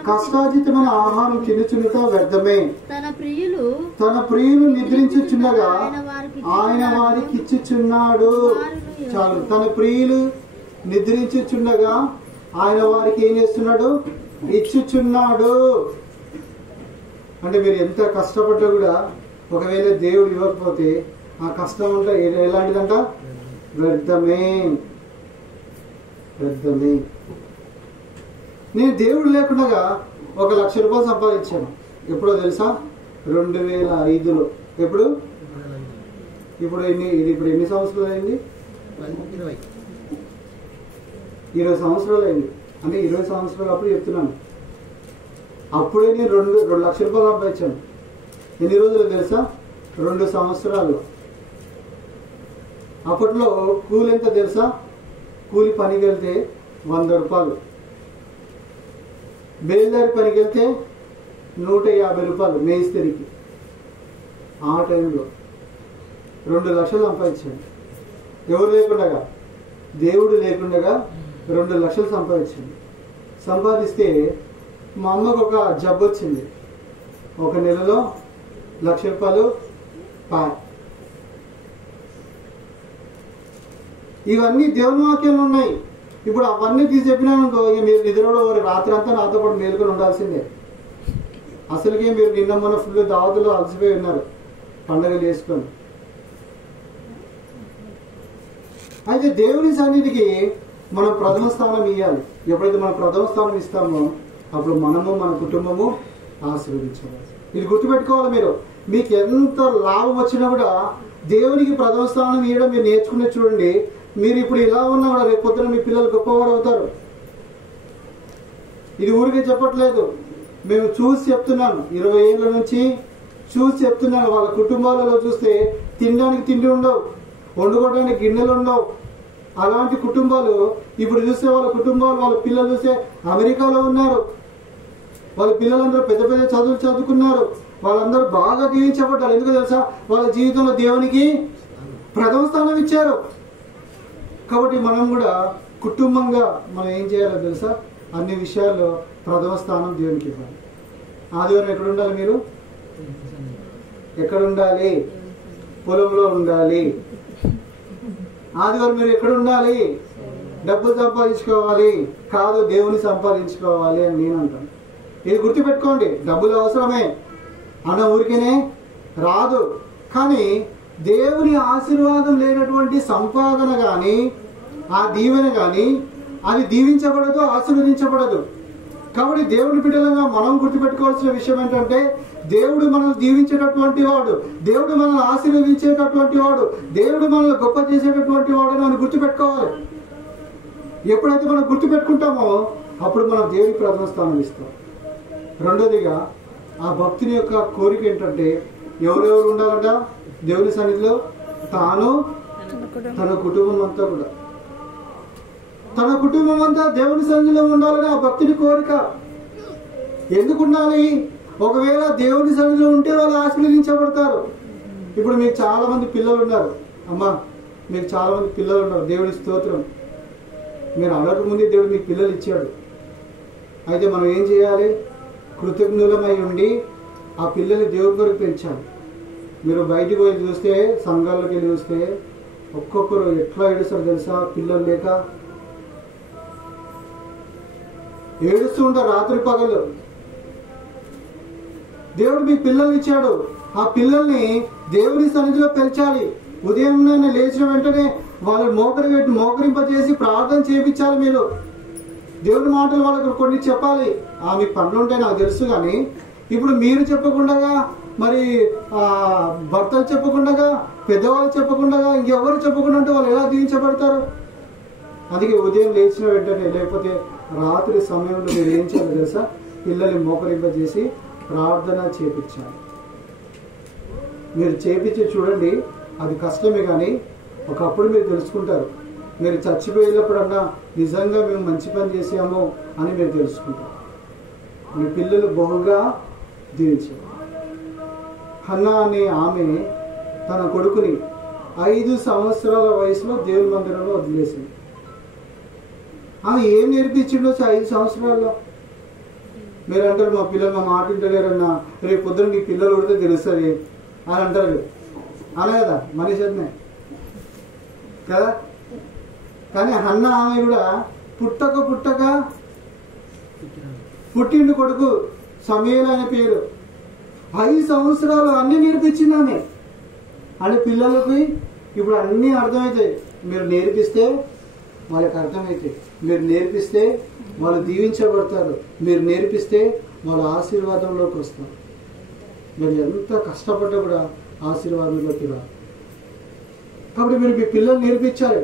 కష్టార్జితమైన ఆహారం తినుచునితో వ్యర్థమే. తన ప్రియులు నిద్రించుచుండగా ఆయన వారికి ఇచ్చుచున్నాడు. చాలు, తన ప్రియులు నిద్రించుచుండగా ఆయన వారికి ఏం చేస్తున్నాడు? ఇచ్చుచున్నాడు. అంటే మీరు ఎంత కష్టపడ్డా కూడా ఒకవేళ దేవుడు ఇవ్వకపోతే ఆ కష్టం అంటే ఎలాంటిదంట? వ్యర్థమే. నేను దేవుడు లేకుండా 1,00,000 రూపాయలు సంపాదించాను. ఎప్పుడో తెలుసా? 2005లో. ఎప్పుడు? ఇప్పుడు ఎన్ని సంవత్సరాలు అయింది? 20 సంవత్సరాలు అయింది. అంటే 20 సంవత్సరాలు అప్పుడు చెప్తున్నాను. అప్పుడే నేను 2 లక్షల రూపాయలు సంపాదించాను. ఎన్ని రోజులు తెలుసా? 2 సంవత్సరాలు. అప్పట్లో కూలి ఎంత తెలుసా? కూలి పనికి వెళ్తే 100 రూపాయలు, బేల్దారి పనికి వెళ్తే 150 రూపాయలు మేస్త్రికి. ఆ టైంలో 2 లక్షలు సంపాదించాను. ఎవరు లేకుండా, దేవుడు లేకుండా 2 లక్షలు సంపాదించాను. సంపాదిస్తే మా అమ్మకు ఒక జబ్బు వచ్చింది. 1 నెలలో 1,00,000 రూపాయలు పాయ్. ఇవన్నీ దేవుని వాక్యాలు ఉన్నాయి. ఇప్పుడు అవన్నీ తీసి చెప్పినానుకో, ఇక మీరు నిద్రలో రాత్రి అంతా నాతో పాటు మేలుకొని ఉండాల్సిందే. అసలుకే మీరు నిన్న మొన్న ఫుల్ దావతులు అలసిపోయి ఉన్నారు పండుగలు చేసుకొని. అయితే దేవుని సన్నిధికి మనం ప్రథమ స్థానం ఇవ్వాలి. ఎప్పుడైతే మనం ప్రథమ స్థానం ఇస్తామో అప్పుడు మనము మన కుటుంబము ఆశీర్వదించవాలి. ఇది గుర్తుపెట్టుకోవాలి. మీకు ఎంత లాభం వచ్చినా కూడా దేవునికి ప్రథమ స్థానం ఇవ్వడం మీరు నేర్చుకునే చూడండి. మీరు ఇప్పుడు ఇలా ఉన్నా కూడా రేపు పొద్దున మీ పిల్లలు గొప్పవారు అవుతారు. ఇది ఊరికే చెప్పట్లేదు, మేము చూసి చెప్తున్నాను. 20 ఏళ్ళ నుంచి చూసి చెప్తున్నాను. వాళ్ళ కుటుంబాలలో చూస్తే తినడానికి తిండి ఉండవు, వండుకోవడానికి గిన్నెలు ఉండవు. అలాంటి కుటుంబాలు ఇప్పుడు చూస్తే వాళ్ళ కుటుంబాలు, వాళ్ళ పిల్లలు చూస్తే అమెరికాలో ఉన్నారు. వాళ్ళ పిల్లలందరూ పెద్ద పెద్ద చదువులు చదువుకున్నారు. వాళ్ళందరూ బాగా దీవించబడ్డారు. ఎందుకు తెలుసా? వాళ్ళ జీవితంలో దేవునికి ప్రథమ స్థానం ఇచ్చారు. కాబట్టి మనం కూడా కుటుంబంగా మనం ఏం చేయాలో తెలుసా? అన్ని విషయాల్లో ప్రథమ స్థానం దేవునికి ఇవ్వాలి. ఆదివారం ఎక్కడ ఉండాలి? మీరు ఎక్కడ ఉండాలి? పొలంలో ఉండాలి. ఆదివారం మీరు ఎక్కడ ఉండాలి? డబ్బులు సంపాదించుకోవాలి కాదు, దేవుని సంపాదించుకోవాలి అని నేను అంటాను. ఇది గుర్తుపెట్టుకోండి. డబ్బులు అవసరమే, అన్న ఊరికేనే రాదు. కానీ దేవుని ఆశీర్వాదం లేనటువంటి సంపాదన కానీ ఆ దీవెన కానీ అది దీవించబడదు, ఆశీర్వదించబడదు. కాబట్టి దేవుని బిడ్డలుగా మనం గుర్తుపెట్టుకోవాల్సిన విషయం ఏంటంటే దేవుడు మనల్ని దీవించేటటువంటి వాడు, దేవుడు మనల్ని ఆశీర్వదించేటటువంటి వాడు, దేవుడు మనల్ని గొప్ప చేసేటటువంటి వాడు అని మనం గుర్తుపెట్టుకోవాలి. ఎప్పుడైతే మనం గుర్తుపెట్టుకుంటామో అప్పుడు మనం దేవునికి ప్రథమ స్థానం ఇస్తాం. రెండోదిగా ఆ భక్తుని యొక్క కోరిక ఏంటంటే ఎవరెవరు ఉండాలంట దేవుని సన్నిధిలో? తాను, తన కుటుంబం అంతా కూడా. తన కుటుంబం అంతా దేవుని సన్నిధిలో ఉండాలని ఆ భక్తుని కోరిక. ఎందుకు ఉండాలి? ఒకవేళ దేవుని సన్నిధిలో ఉంటే వాళ్ళు ఆశీర్వదించబడతారు. ఇప్పుడు మీకు చాలా మంది పిల్లలు ఉన్నారు అమ్మా, మీకు చాలా మంది పిల్లలు ఉన్నారు. దేవుని స్తోత్రం. మీరు అడగకముందే దేవుడు మీకు పిల్లలు ఇచ్చాడు. అయితే మనం ఏం చేయాలి? కృతజ్ఞులమై ఉండి ఆ పిల్లల్ని దేవుడి కొరకు పెంచాలి. మీరు బయటికి పోయి చూస్తే, సంఘాల్లోకి వెళ్ళి చూస్తే ఒక్కొక్కరు ఎట్లా ఏడుస్తారు తెలుసా? పిల్లలు లేక ఏడుస్తూ ఉంటారు రాత్రి పగలు. దేవుడు మీకు పిల్లల్ని ఇచ్చాడు. ఆ పిల్లల్ని దేవుని సన్నిధిలో పెంచాలి. ఉదయం లేచిన వెంటనే వాళ్ళు మోకరింపజేసి ప్రార్థన చేయించాలి. మీరు దేవుని మాటలు వాళ్ళకు కొన్ని చెప్పాలి. మీకు పనులు ఉంటాయి నాకు తెలుసు, కానీ ఇప్పుడు మీరు చెప్పకుండా, మరి భర్తలు చెప్పకుండా, పెద్దవాళ్ళు చెప్పకుండా, ఇంకెవరు చెప్పకుండా ఉంటే వాళ్ళు ఎలా దీవించబడతారు? అందుకే ఉదయం లేచిన వెంటనే, లేకపోతే రాత్రి సమయంలో మీరు ఏం చేయాలి తెలుసా? పిల్లల్ని మోకరింపజేసి ప్రార్థన చేపించాలి. మీరు చేపించి చూడండి, అది కష్టమే, కానీ ఒకప్పుడు మీరు తెలుసుకుంటారు. మీరు చచ్చిపోయేటప్పుడన్నా నిజంగా మేము మంచి పని చేసాము అని మీరు తెలుసుకుంటారు. మీ పిల్లలు బహుగా దీవించారు. హన్నా అనే ఆమె తన కొడుకుని 5 సంవత్సరాల వయసులో దేవుని మందిరంలో వదిలేసింది. ఆమె ఏం నేర్పించిండో 5 సంవత్సరాల్లో? మీరు అంటారు మా పిల్లలు మా మాట వింటలేరన్నా, రేపు పొద్దున మీ పిల్లలు ఉడితే తెలుస్తుంది అని అంటారు. అలా కదా మనిషినే కదా. కానీ హన్నా ఆమె కూడా పుట్టక పుట్టిండు కొడుకు సమూయేలు అనే పేరు. 5 సంవత్సరాలు అన్ని నేర్పించింది ఆమె. అని పిల్లలకి ఇప్పుడు అన్నీ అర్థమవుతాయి. మీరు నేర్పిస్తే వాళ్ళకి అర్థమవుతాయి. మీరు నేర్పిస్తే వాళ్ళు దీవించబడతారు. మీరు నేర్పిస్తే వాళ్ళ ఆశీర్వాదంలోకి వస్తారు. మీరు ఎంత కష్టపడ్డా కూడా ఆశీర్వాదంలోకి రా. కాబట్టి మీరు మీ పిల్లలు నేర్పించాలి.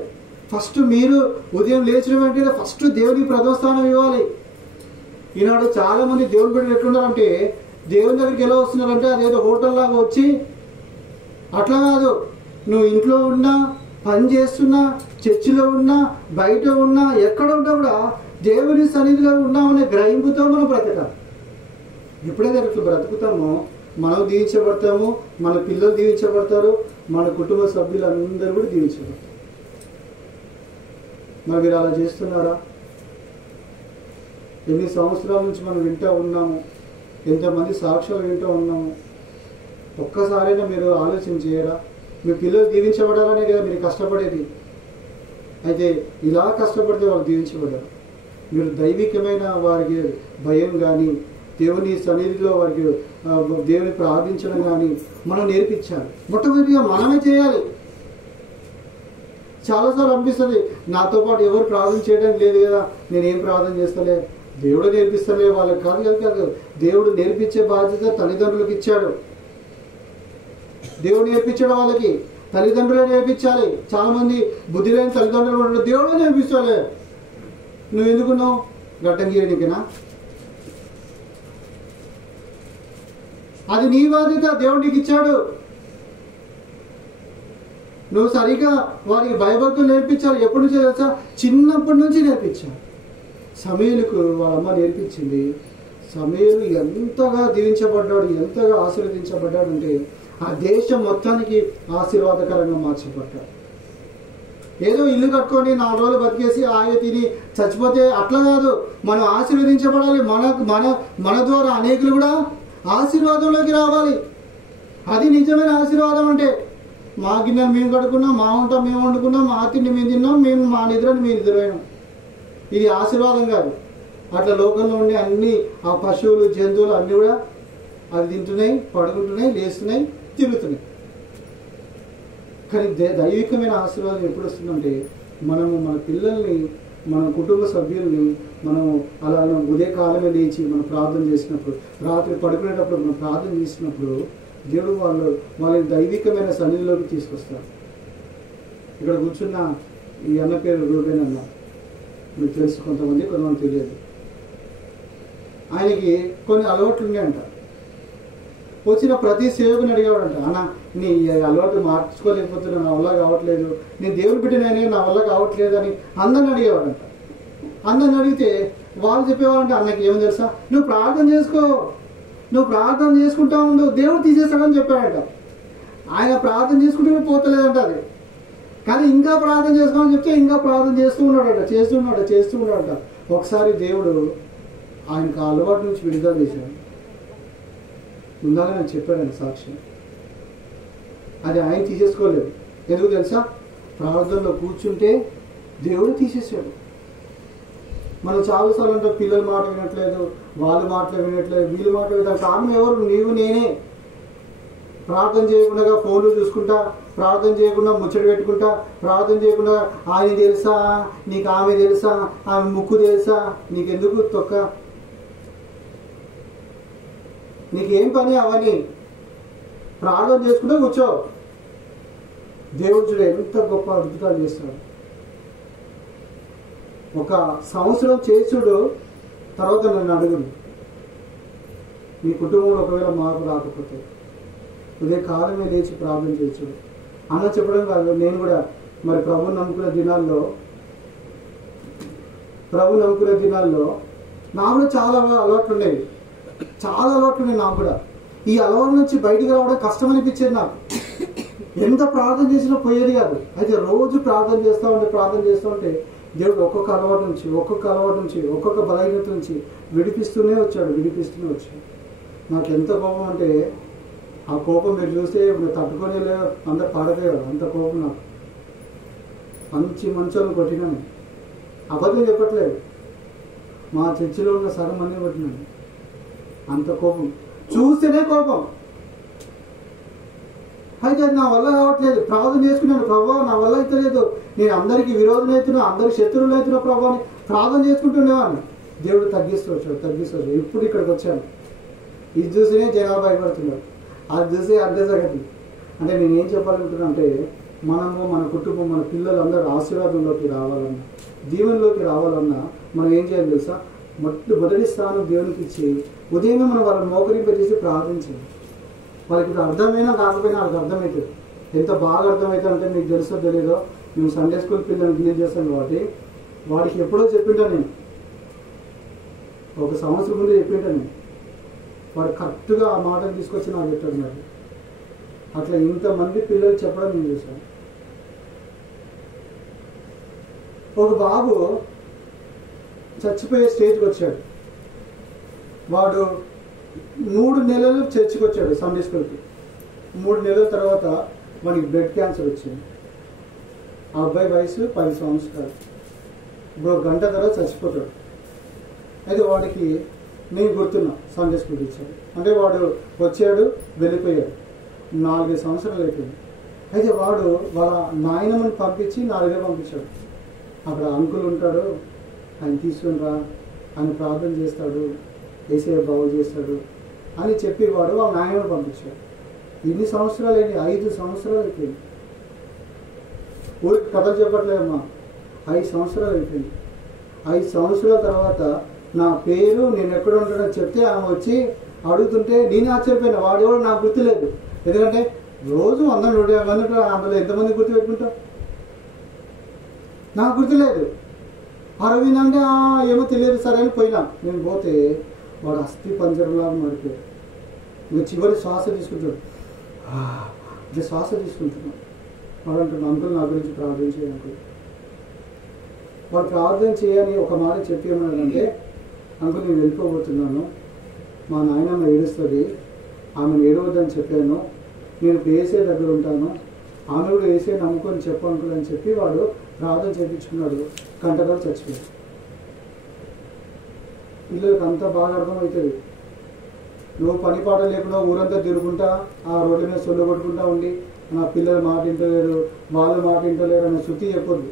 ఫస్ట్ మీరు ఉదయం లేచిన వెంటనే ఫస్ట్ దేవునికి ప్రథమ స్థానం ఇవ్వాలి. ఈనాడు చాలా మంది దేవుని బిడ్డలు ఎట్లున్నారంటే, దేవుని దగ్గరికి ఎలా వస్తున్నారంటే అదేదో హోటల్ లాగా వచ్చి, అట్లా కాదు. నువ్వు ఇంట్లో ఉన్నా, పని చేస్తున్నా, చర్చిలో ఉన్నా, బయట ఉన్నా, ఎక్కడ ఉన్నా కూడా దేవుని సన్నిధిలో ఉన్నామనే గ్రహింపుతో మనం బ్రతకాలి. ఎప్పుడైతే అట్లా బ్రతుకుతామో మనం దీవించబడతాము, మన పిల్లలు దీవించబడతారు, మన కుటుంబ సభ్యులందరూ కూడా దీవించబడతారు. మరి మీరు అలా చేస్తున్నారా? ఎన్ని సంవత్సరాల నుంచి మనం వింటూ ఉన్నాము, ఎంతమంది సాక్ష్యాలు వింటూ ఉన్నాము. ఒక్కసారైనా మీరు ఆలోచన చేయరా? మీ పిల్లలు దీవించబడాలనే కదా మీరు కష్టపడేది. అయితే ఇలా కష్టపడితే వాళ్ళు దీవించబడారు. మీరు దైవికమైన వారికి భయం కానీ, దేవుని సన్నిధిలో వారికి దేవుని ప్రార్థించడం కానీ మనం నేర్పించాలి. మొట్టమొదటిగా మనమే చేయాలి. చాలాసార్లు అనిపిస్తుంది, నాతో పాటు ఎవరు ప్రార్థన చేయడానికి లేదు కదా, నేనేం ప్రార్థన చేస్తలే, దేవుడు నేర్పిస్తలే వాళ్ళకి. కాదు, దేవుడు నేర్పించే బాధ్యత తల్లిదండ్రులకు ఇచ్చాడు. దేవుడు నేర్పించాడు వాళ్ళకి, తల్లిదండ్రులే నేర్పించాలి. చాలా మంది బుద్ధి లేని తల్లిదండ్రులు ఉంటారు, దేవుడే నేర్పిస్తాలే, నువ్వు ఎందుకున్నావు గట్టంగిరినికినా? అది నీ బాధ్యత, దేవుడు నీకు ఇచ్చాడు. నువ్వు సరిగా వారికి భయభక్తులు నేర్పించాలి. ఎప్పటి నుంచో తెలుసా? చిన్నప్పటి నుంచి నేర్పించాలి. సమూయేలుకు వాళ్ళ అమ్మ నేర్పించింది. సమూయేలు ఎంతగా దీవించబడ్డాడు, ఎంతగా ఆశీర్వదించబడ్డాడు అంటే ఆ దేశం మొత్తానికి ఆశీర్వాదకరంగా మార్చబడ్డాడు. ఏదో ఇల్లు కట్టుకొని 4 రోజులు బతికేసి ఆయన తిని చచ్చిపోతే అట్లా కాదు. మనం ఆశీర్వదించబడాలి. మన ద్వారా అనేకులు కూడా ఆశీర్వాదంలోకి రావాలి. అది నిజమైన ఆశీర్వాదం. అంటే మా గిన్నెలు మేము కడుక్కున్నాం, మా వంట మేము వండుకున్నాం, మా తిండి మేము తిన్నాం, మేము మా నిద్రని మేము నిద్రపోయినాం. ఇది ఆశీర్వాదం కాదు. అట్లా లోకంలో ఉండే అన్ని ఆ పశువులు జంతువులు అన్నీ కూడా అది తింటున్నాయి, పడుకుంటున్నాయి, లేస్తున్నాయి, తిరుగుతున్నాయి. కానీ దైవికమైన ఆశీర్వాదం ఎప్పుడు వస్తుందంటే మనము మన పిల్లల్ని, మన కుటుంబ సభ్యుల్ని మనం అలా ఉదయకాలమే లేచి మనం ప్రార్థన చేసినప్పుడు, రాత్రి పడుకునేటప్పుడు మనం ప్రార్థన చేసినప్పుడు దేవుడు వాళ్ళని దైవికమైన సన్నిధిలోకి తీసుకొస్తారు. ఇక్కడ కూర్చున్న ఈ అన్న పేరు రూబేన్ అన్న, మీకు తెలుసు, కొంతమంది తెలియదు. ఆయనకి కొన్ని అలవాట్లు ఉన్నాయంట. వచ్చిన ప్రతి సేవకుని అడిగేవాడంట, అన్న నీ అలవాటు మార్చుకోలేకపోతున్నా, నా వల్ల కావట్లేదు, నేను దేవుని బిడ్డనైనా నా వల్ల కావట్లేదు అని అందరిని అడిగేవాడంట. అందరిని అడిగితే వాళ్ళు చెప్పేవాడంట, అన్నకి ఏమో తెలుసా, నువ్వు ప్రార్థన చేసుకో, నువ్వు ప్రార్థన చేసుకుంటా ఉండు, దేవుడు తీసేస్తాడని చెప్పాడంట. ఆయన ప్రార్థన చేసుకుంటూ పోతలేదంట అది. కానీ ఇంకా ప్రార్థన చేసుకోమని చెప్తే ఇంకా ప్రార్థన చేస్తూ ఉన్నాడట. ఒకసారి దేవుడు ఆయనకు ఆ అలవాటు నుంచి విడుదల చేశాడు. ముందుగా నేను చెప్పాడండి సాక్ష్యం. అది ఆయన తీసేసుకోలేదు. ఎందుకు తెలుసా, ప్రార్థనలో కూర్చుంటే దేవుడు తీసేసాడు. మనం చాలాసార్లు అంటే పిల్లల మాట వినట్లేదు, వాళ్ళ మాటలు వినట్లేదు, వీళ్ళ మాట వినట్లేదు. కారణం ఎవరు? నీవు నేనే. ప్రార్థన చేయకుండా ఫోన్లు చూసుకుంటా, ప్రార్థన చేయకుండా ముచ్చట పెట్టుకుంటా, ప్రార్థన చేయకుండా ఆయన తెలుసా, నీకు ఆమె తెలుసా, ఆమె ముక్కు తెలుసా, నీకెందుకు తొక్క, నీకేం పని అవని ప్రార్థన చేసుకుంటే కూర్చో. దేవుడు ఎంత గొప్ప అద్భుతాలు చేస్తాడు. ఒక సంవత్సరం చేసుడు తర్వాత నన్ను అడుగుడు, మీ కుటుంబంలో ఒకవేళ మార్పు రాకపోతే ఉదయం కాలమే లేచి ప్రార్థన చేసుడు. అన్న చెప్పడం కాదు, నేను కూడా మరి ప్రభు నమ్ముకునే దినాల్లో నాకు కూడా చాలా అలవాట్లు ఉండేవి, నాకు కూడా. ఈ అలవాటు నుంచి బయటికి రావడం కష్టం అనిపించేది నాకు. ఎంత ప్రార్థన చేసినా పోయేది కాదు. అయితే రోజు ప్రార్థన చేస్తూ ఉంటే దేవుడు ఒక్కొక్క అలవాటు నుంచి ఒక్కొక్క బలహీనత నుంచి విడిపిస్తూనే వచ్చాడు. నాకు ఎంత కోపం అంటే, ఆ కోపం మీరు చూస్తే తట్టుకొని అంత పడలేదు, అంత కోపం నాకు. మంచోళ్ళని కొట్టినాను, అబద్ధం చెప్పట్లేదు, మా చర్చిలో ఉన్న సగం మంది కొట్టినాను. అంత కోపం, చూస్తేనే కోపం. అయితే నా వల్ల కావట్లేదు, ప్రార్థన చేసుకున్నాను, ప్రభావ నా వల్ల అయితే లేదు, నేను అందరికీ విరోధం అవుతున్నా, అందరికి శత్రువులు అవుతున్నా ప్రభావ అని ప్రార్థన చేసుకుంటుండేవాడిని. దేవుడు తగ్గిస్తూ వచ్చాడు. ఇప్పుడు ఇక్కడికి వచ్చాను. ఇది చూసినే జనాలు భయపడుతున్నారు, అది చూసి అర్థం జగతి. అంటే నేనేం చెప్పాలనుకుంటున్నా అంటే, మనము మన కుటుంబం మన పిల్లలు అందరూ ఆశీర్వాదంలోకి రావాలన్నా, దీవెనలోకి రావాలన్నా మనం ఏం చేయాలి తెలుసా? మొదటి స్థానం దేవునికి ఇచ్చి ఉదయమే మనం వాళ్ళని మోకరింపజేసి ప్రార్థించాలి. వాళ్ళకి ఇప్పుడు అర్థమైనా కాకపోయినా వాళ్ళకి అర్థమవుతుంది. ఎంత బాగా అర్థమవుతుంది అంటే, మీకు తెలుసో తెలీదో, మేము సండే స్కూల్ పిల్లల్ని డీల్ చేస్తాను కాబట్టి వాడికి ఎప్పుడో చెప్పింటా నేను, ఒక సంవత్సరం ముందే చెప్పింటా నేను. వాడు కరెక్ట్గా ఆ మాటను తీసుకొచ్చి నాకు చెప్పాడు. మరి అట్లా ఇంతమంది పిల్లలు చెప్పడం నేను చూశాను. ఒక బాబు చచ్చిపోయే స్టేజ్కి వచ్చాడు. వాడు 3 నెలలు చర్చికి వచ్చాడు సండే స్కూల్కి. 3 నెలల తర్వాత వాడికి బ్లడ్ క్యాన్సర్ వచ్చింది. ఆ అబ్బాయి వయసు 10 సంవత్సరాలు. ఇప్పుడు 1 గంట తర్వాత చచ్చిపోతాడు. అయితే వాడికి నేను గుర్తున్నా, సండే స్కూల్కి ఇచ్చాడు. అంటే వాడు వచ్చాడు, వెళ్ళిపోయాడు. 4 సంవత్సరాలు అయిపోయింది. అయితే వాడు వాళ్ళ నాయనమ్మని పంపించి నా దగ్గర పంపించాడు. అక్కడ అంకుల్ ఉంటాడు, ఆయన తీసుకుని రా, ఆయన ప్రార్థన చేస్తాడు, ఏసయ్య బాగు చేస్తాడు అని చెప్పి వాడు వాళ్ళ నాయనమ్మని పంపించాడు. ఎన్ని సంవత్సరాలు అయింది? 5 సంవత్సరాలు అయిపోయింది. ఊరికి కథలు చెప్పట్లేదమ్మా, 5 సంవత్సరాలు అయిపోయింది. 5 సంవత్సరాల తర్వాత నా పేరు, నేను ఎక్కడ ఉంటానో చెప్తే ఆమె వచ్చి అడుగుతుంటే నేను ఆశ్చర్యపోయినా. వాడు ఎవరు నాకు గుర్తులేదు, ఎందుకంటే రోజు 100-150 మంది ఉంటారు, అందులో ఎంతమంది గుర్తు పెట్టుకుంటాం? నాకు గుర్తులేదు. అరవింద్ అంటే ఏమో తెలియదు సరే అని పోయినా. నేను పోతే వాడు అస్థి పంజరంలాగా మారిపోయాడు. ఇంకా చివరి శ్వాస తీసుకుంటాడు, ఇట్లా శ్వాస తీసుకుంటున్నాడు. వాడు అంటున్నాడు, అంకుల్ నా గురించి ప్రార్థన చేయాలి అంకుల్. వాడు ప్రార్థన చేయని ఒక మాట చెప్పి ఏమన్నాడంటే, అంకుల్ నేను వెళ్ళిపోబోతున్నాను, మా నాయనమ్మ ఏడుస్తుంది, ఆమెను ఏడవద్దని చెప్పాను, నేను ఏసే దగ్గర ఉంటాను, ఆమె కూడా ఏసే నమ్ముకొని చెప్పు అంకుల్ అని చెప్పి వాడు ప్రార్థన చేయించుకున్నాడు. గంటలో చచ్చిపోయాడు. పిల్లలకు అంతా బాగా అర్థమవుతుంది. నువ్వు పని పాట లేకుండా ఊరంతా తిరుగుకుంటా ఆ రోడ్డు మీద సొల్లు కొట్టుకుంటా ఉండి నా పిల్లలు మాట వింటలేరు, వాళ్ళు మాట వింటలేరు అనే శృతి చెప్పొద్దు.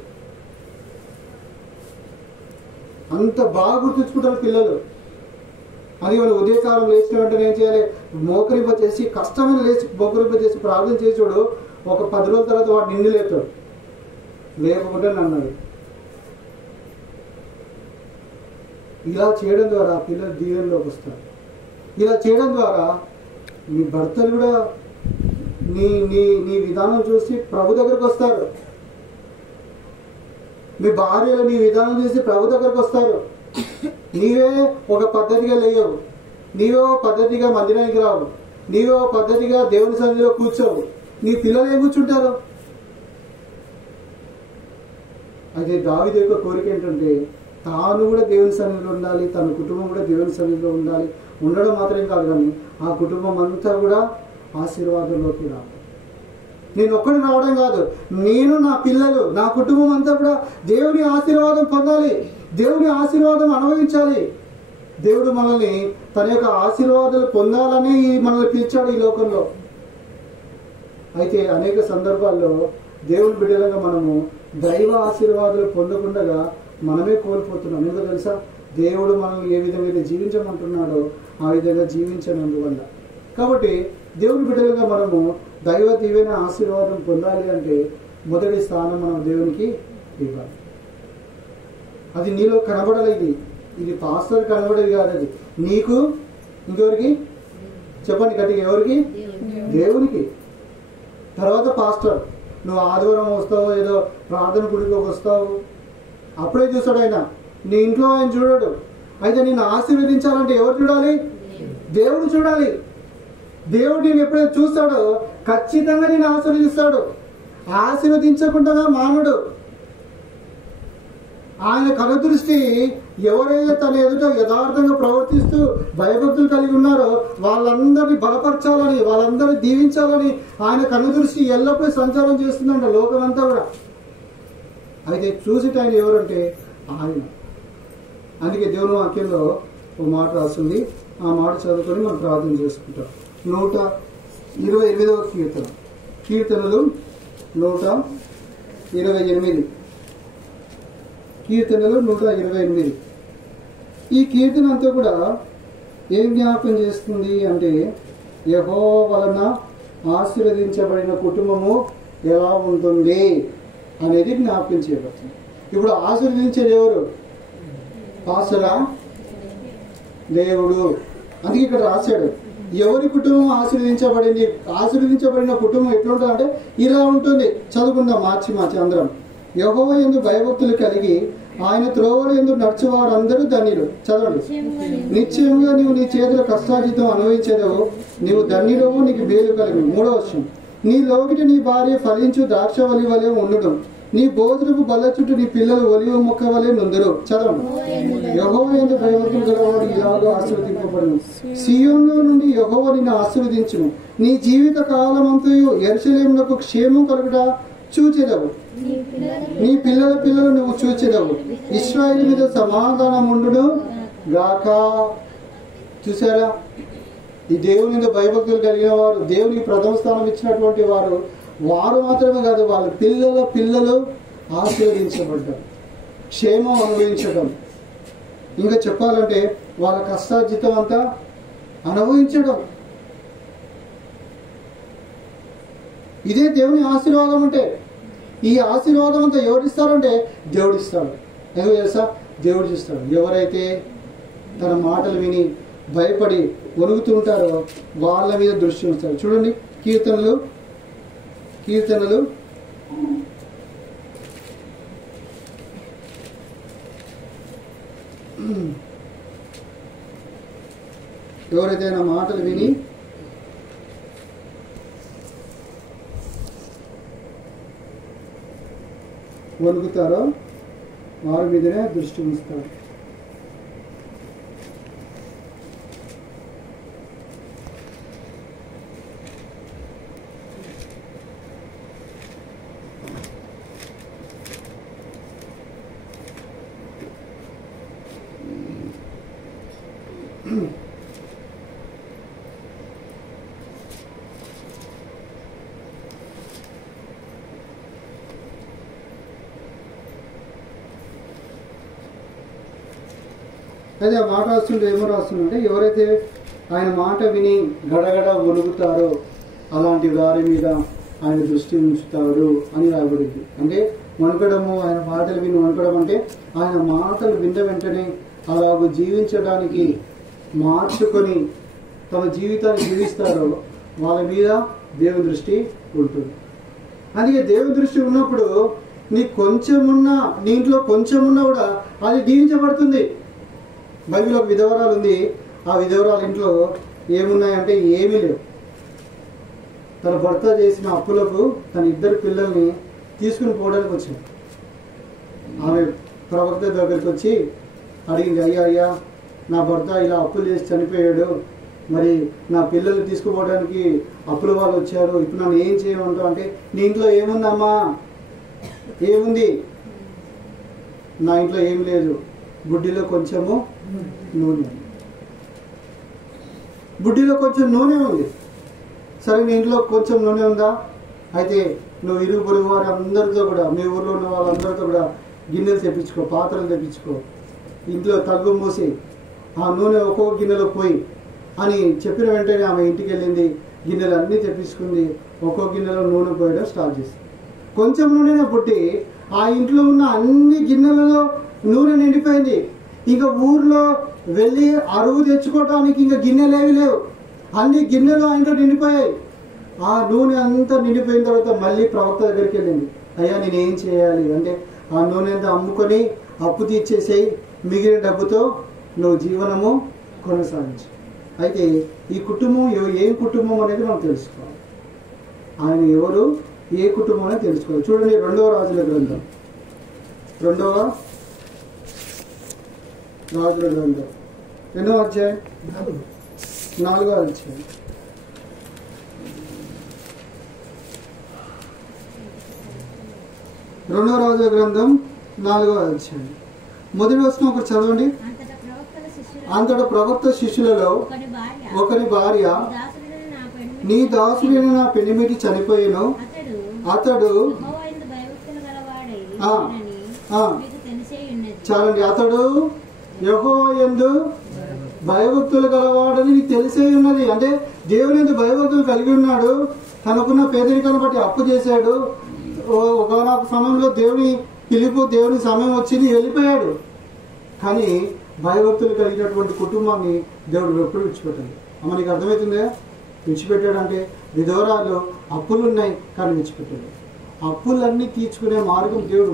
అంత బాగా గుర్తుంచుకుంటారు పిల్లలు. అది వాళ్ళు ఉదయకాలం లేచిన వెంటనే ఏం చేయాలి? మోకరింప చేసి, కష్టమైన లేచి మోకరింప చేసి ప్రార్థన చేసాడు. ఒక 10 రోజుల తర్వాత వాడు నిండి లేపుతాడు. లేకపోతే అన్నాడు. ఇలా చేయడం ద్వారా పిల్లలు దీవెనలోకి వస్తారు. ఇలా చేయడం ద్వారా మీ భర్తలు కూడా నీ నీ నీ విధానం చూసి ప్రభు దగ్గరకు వస్తారు. మీ భార్యలు నీ విధానం చూసి ప్రభు దగ్గరకు వస్తారు. నీవే ఒక పద్ధతిగా లేయవు, నీవే ఒక పద్ధతిగా మందిరానికి రావు, నీవే ఒక పద్ధతిగా దేవుని సన్నిధిలో కూర్చోవు, నీ పిల్లలు ఏం కూర్చుంటారు? అయితే దావీదు యొక్క కోరిక ఏంటంటే తాను కూడా దేవుని సన్నిధిలో ఉండాలి, తన కుటుంబం కూడా దేవుని సన్నిధిలో ఉండాలి. ఉండడం మాత్రం కాదు, కానీ ఆ కుటుంబం అంతా కూడా ఆశీర్వాదంలోకి రావాలి. నేను ఒక్కడి రావడం కాదు, నేను, నా పిల్లలు, నా కుటుంబం అంతా కూడా దేవుని ఆశీర్వాదం పొందాలి, దేవుని ఆశీర్వాదం అనుభవించాలి. దేవుడు మనల్ని తన యొక్క ఆశీర్వాదాలు పొందాలని మనల్ని పిలిచాడు ఈ లోకంలో. అయితే అనేక సందర్భాల్లో దేవుని బిడ్డలుగా మనము దైవ ఆశీర్వాదాలు పొందకుండా మనమే కోల్పోతున్నాం. ఎందుకు తెలుసా? దేవుడు మనల్ని ఏ విధంగా అయితే జీవించమంటున్నాడో ఆ విధంగా జీవించనందువల్ల. కాబట్టి దేవుని బిడ్డలుగా మనము దైవ దీవెన ఆశీర్వాదం పొందాలి అంటే మొదటి స్థానం మనం దేవునికి ఇవ్వాలి. అది నీలో కనబడలేదు, ఇది పాస్టర్ కనబడేది కాదు, అది నీకు, ఇంకెవరికి చెప్పండి గట్టిగా, ఎవరికి? దేవునికి. తర్వాత పాస్టర్. నువ్వు ఆదివారం వస్తావు, ఏదో ప్రార్థన గుడికి వస్తావు, అప్పుడే చూస్తాడు ఆయన, నీ ఇంట్లో ఆయన చూడడు. అయితే నిన్ను ఆశీర్వదించాలంటే ఎవరు చూడాలి? దేవుడు చూడాలి. దేవుడు నేను ఎప్పుడైతే చూస్తాడో ఖచ్చితంగా నేను ఆశీర్వదిస్తాడు. ఆశీర్వదించకుండా మానవుడు. ఆయన కనుదృష్టి ఎవరైతే తన ఎదుట యథార్థంగా ప్రవర్తిస్తూ భయభక్తులు కలిగి ఉన్నారో వాళ్ళందరినీ బలపరచాలని, వాళ్ళందరినీ దీవించాలని ఆయన కనుదృష్టి ఎల్లప్పుడూ సంచారం చేస్తుందంట లోకమంతా కూడా. అయితే చూసేట ఆయన ఎవరంటే ఆయన. అందుకే దేవుని వాక్యంలో ఒక మాట రాస్తుంది, ఆ మాట చదువుకొని మనం ప్రార్థన చేసుకుంటాం. 128వ కీర్తన, కీర్తనలు 128, కీర్తనలు 128. ఈ కీర్తన అంతా కూడా ఏం జ్ఞాపకం చేస్తుంది అంటే యెహోవా వలన ఆశీర్వదించబడిన కుటుంబము ఎలా ఉంటుంది అనేది జ్ఞాపకం చేయబడుతుంది. ఇప్పుడు ఆశీర్వదించేది ఎవరు? పాస్టరా? దేవుడు. అందుకే ఇక్కడ రాశాడు, ఎవరి కుటుంబం ఆశీర్వదించబడింది, ఆశీర్వదించబడిన కుటుంబం ఎట్లుంటుంది అంటే ఇలా ఉంటుంది. చదువుకుందాం మార్చి అందరం. యెహోవా యందు భయభక్తులు కలిగి ఆయన త్రోవల యందు నడుచువారందరూ ధన్యులు. చదవండి. నిశ్చయంగా నీవు నీ చేతుల కష్టార్జితం అనుభవించేదవు, నీవు ధన్యుడవు, నీకు మేలు కలిగి. 3వ వచనం. నీ లోకిటి నీ భార్య ఫలించు ద్రాక్షవల్లి వలె ఉండడం, నీ భోజనపు బల్ల చుట్టూ నీ పిల్లలు ఒలివ మొక్క వలె నుందురు. చదవండి. యెహోవా యందు భయభక్తులు గలవాడు ఇలాగో ఆశీర్వదింపబడును. సీయోనులో నుండి యెహోవా నిన్ను ఆశీర్వదించును. నీ జీవిత కాలమంతయు యెరూషలేమునకు క్షేమం కలుగుట చూచెదవు, నీ పిల్లల పిల్లలు నువ్వు చూచెదవు. ఇశ్రాయేలు మీద సమాధానం ఉండును గాక. చూసారా? ఈ దేవుని మీద భయభక్తులు కలిగిన వారు, దేవునికి ప్రథమ స్థానం ఇచ్చినటువంటి వారు మాత్రమే కాదు, వాళ్ళ పిల్లల పిల్లలు ఆశీర్వదించబడ్డారు, క్షేమం అనుభవించడం. ఇంకా చెప్పాలంటే వాళ్ళ కష్టార్జితం అంతా అనుభవించడం. ఇదే దేవుని ఆశీర్వాదం అంటే. ఈ ఆశీర్వాదం అంతా ఎవరిస్తారంటే దేవుడు ఇస్తాడు. ఎందుకు తెలుసా? దేవుడు చూస్తాడు. ఎవరైతే తన మాటలు విని భయపడి వణుకుతుంటారో వాళ్ళ మీద దృష్టి ఉంచాడు. చూడండి, కీర్తనలు ఎవరైతే నా మాటలు విని వణుకుతారో వారి మీదనే దృష్టి ఉంచుతాడు. అయితే ఆ మాట రాస్తుంటే ఏమో రాస్తుందంటే ఎవరైతే ఆయన మాట విని గడగడ ఒలుగుతారో అలాంటి వారి మీద ఆయన దృష్టి ఉంచుతాడు అని రాబడింది. అంటే వణకడము, ఆయన మాటలు విని వణకడం అంటే ఆయన మాటలు విన్న వెంటనే అలాగూ జీవించడానికి మార్చుకొని తమ జీవితాన్ని జీవిస్తారో వాళ్ళ మీద దేవుని దృష్టి ఉంటుంది. అందుకే దేవుని దృష్టి ఉన్నప్పుడు నీ ఇంట్లో కొంచెం ఉన్నా కూడా అది దీవించబడుతుంది. బైబిల్ ఒక విధవరాలు ఉంది. ఆ విధవరాలు ఇంట్లో ఏమున్నాయంటే ఏమీ లేవు. తన భర్త చేసిన అప్పులకు తన 2 పిల్లల్ని తీసుకుని పోవడానికి వచ్చింది. ఆమె ప్రవక్త దగ్గరికి వచ్చి అడిగింది, అయ్యా నా భర్త ఇలా అప్పులు చేసి చనిపోయాడు, మరి నా పిల్లల్ని తీసుకుపోవడానికి అప్పుల వాళ్ళు వచ్చారు, ఇప్పుడు నన్ను ఏం చేయమంటావు అంటే, నీ ఇంట్లో ఏముందమ్మా? ఏముంది? నా ఇంట్లో ఏం లేదు, బుడ్డిలో కొంచెము నూనె. బుడ్డిలో కొంచెం నూనె ఉంది. సరే నీ ఇంట్లో కొంచెం నూనె ఉందా? అయితే నువ్వు ఇరుగు పొరుగు వారి అందరితో కూడా, మీ ఊర్లో ఉన్న వాళ్ళందరితో కూడా గిన్నెలు తెప్పించుకో, పాత్రలు తెప్పించుకో, ఇంట్లో తగ్గు మూసి ఆ నూనె ఒక్కొక్క గిన్నెలో పోయి అని చెప్పిన వెంటనే ఆమె ఇంటికి వెళ్ళింది. గిన్నెలు అన్నీ తెప్పించుకుంది. ఒక్కొక్క గిన్నెలో నూనె పోయడం స్టార్ట్ చేసింది. కొంచెం నూనెనే పుట్టి ఆ ఇంట్లో ఉన్న అన్ని గిన్నెలలో నూనె నిండిపోయింది. ఇంకా ఊర్లో వెళ్ళి అరువు తెచ్చుకోవడానికి ఇంకా గిన్నెలేవి లేవు. అన్ని గిన్నెలు ఆ ఇంట్లో నిండిపోయాయి. ఆ నూనె అంతా నిండిపోయిన తర్వాత మళ్ళీ ప్రవక్త దగ్గరికి వెళ్ళింది. అయ్యా నేనేం చేయాలి అంటే, ఆ నూనె అంతా అమ్ముకొని అప్పు తీర్చేసేయి, మిగిలిన డబ్బుతో నువ్వు జీవనము కొనసాగించు. అయితే ఈ కుటుంబం ఏం కుటుంబం అనేది మనం తెలుసుకోవాలి. ఆయన ఎవరు, ఏ కుటుంబం అనేది తెలుసుకోవాలి. చూడండి 2వ రాజుల గ్రంథం, 2వ రాజుల గ్రంథం ఎన్నో అధ్యాయం? 4వ అధ్యాయం. 2వ రాజుల గ్రంథం 4వ అధ్యాయం మొదటి వచనం ఒకటి చదవండి. అంతట ప్రవక్త శిష్యులలో ఒకరి భార్య, నీ దాసుడైన నా పెనిమిటి చనిపోయాను, అతడు చాలండి, అతడు యెహోవా యందు భయభక్తులు గలవాడని నీకు తెలిసే ఉన్నది. అంటే దేవుని యందు భయభక్తులు కలిగి ఉన్నాడు. తనకున్న పేదరికాన్ని బట్టి అప్పు చేశాడు. ఒకనొక సమయంలో దేవుని పిలుపు, దేవుని సమయం వచ్చింది, వెళ్ళిపోయాడు. కానీ భయభక్తులు కలిగినటువంటి కుటుంబాన్ని దేవుడు ఎప్పుడు విడిచిపెట్టాడు. అమ్మ నీకు అర్థమవుతుందా? విడిచిపెట్టాడంటే విధవరాలు అప్పులు ఉన్నాయి కానీ విడిచిపెట్టాడు. అప్పులన్నీ తీర్చుకునే మార్గం దేవుడు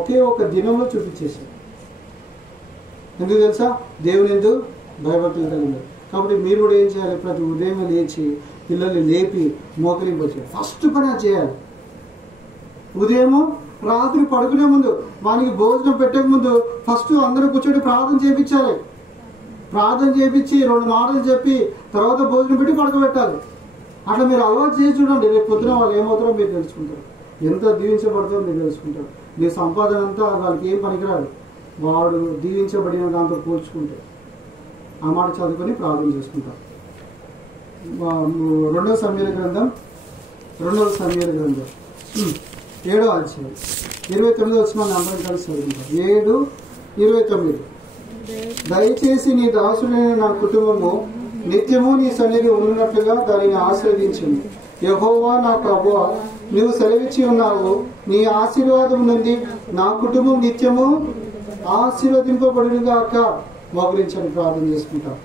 ఒకే ఒక దినంలో చూపించేశాడు. ఎందుకు తెలుసా? దేవుని యందు భయభక్తులు కలిగినాడు. కాబట్టి మీరు కూడా ఏం చేయాలి? ప్రతి ఉదయం లేచి పిల్లల్ని లేపి మోకరింపచేయాలి. ఫస్ట్ పని అది చేయాలి. ఉదయము రాత్రి పడుకునే ముందు, వానికి భోజనం పెట్టే ముందు ఫస్ట్ అందరూ కూర్చొని ప్రార్థన చేయించాలి. ప్రార్థన చేయించి 2 మాటలు చెప్పి తర్వాత భోజనం పెట్టి పడుకోబెట్టాలి. అట్లా మీరు అలవాటు చేసి చూడండి. రేపు పొద్దున వాళ్ళు ఏమవుతారో మీరు తెలుసుకుంటారు. ఎంత దీవించబడతారో మీరు తెలుసుకుంటారు. మీ సంపాదన అంతా వాళ్ళకి ఏం పనికిరాదు. వాడు దీవించబడిన దాంతో పోల్చుకుంటే ఆ మాట చదువుకొని ప్రార్థన చేసుకుంటారు. 2వ సమూయేలు గ్రంథం 7వ అధ్యాయం 29 వచనాన్ని అందరం కలిసి చదువుకుంటాం. 7:29. దయచేసి నీ దాసుడైన నా కుటుంబము నిత్యము నీ సన్నిధి ఉన్నట్లుగా దానిని ఆశీర్వదించింది. యెహోవా నా ప్రభువా, నువ్వు సెలవిచ్చి ఉన్నావు, నీ ఆశీర్వాదం నుండి నా కుటుంబం నిత్యము ఆశీర్వదింపబడునుగాక. మా గురించి ప్రార్థన చేసుకుంటాం.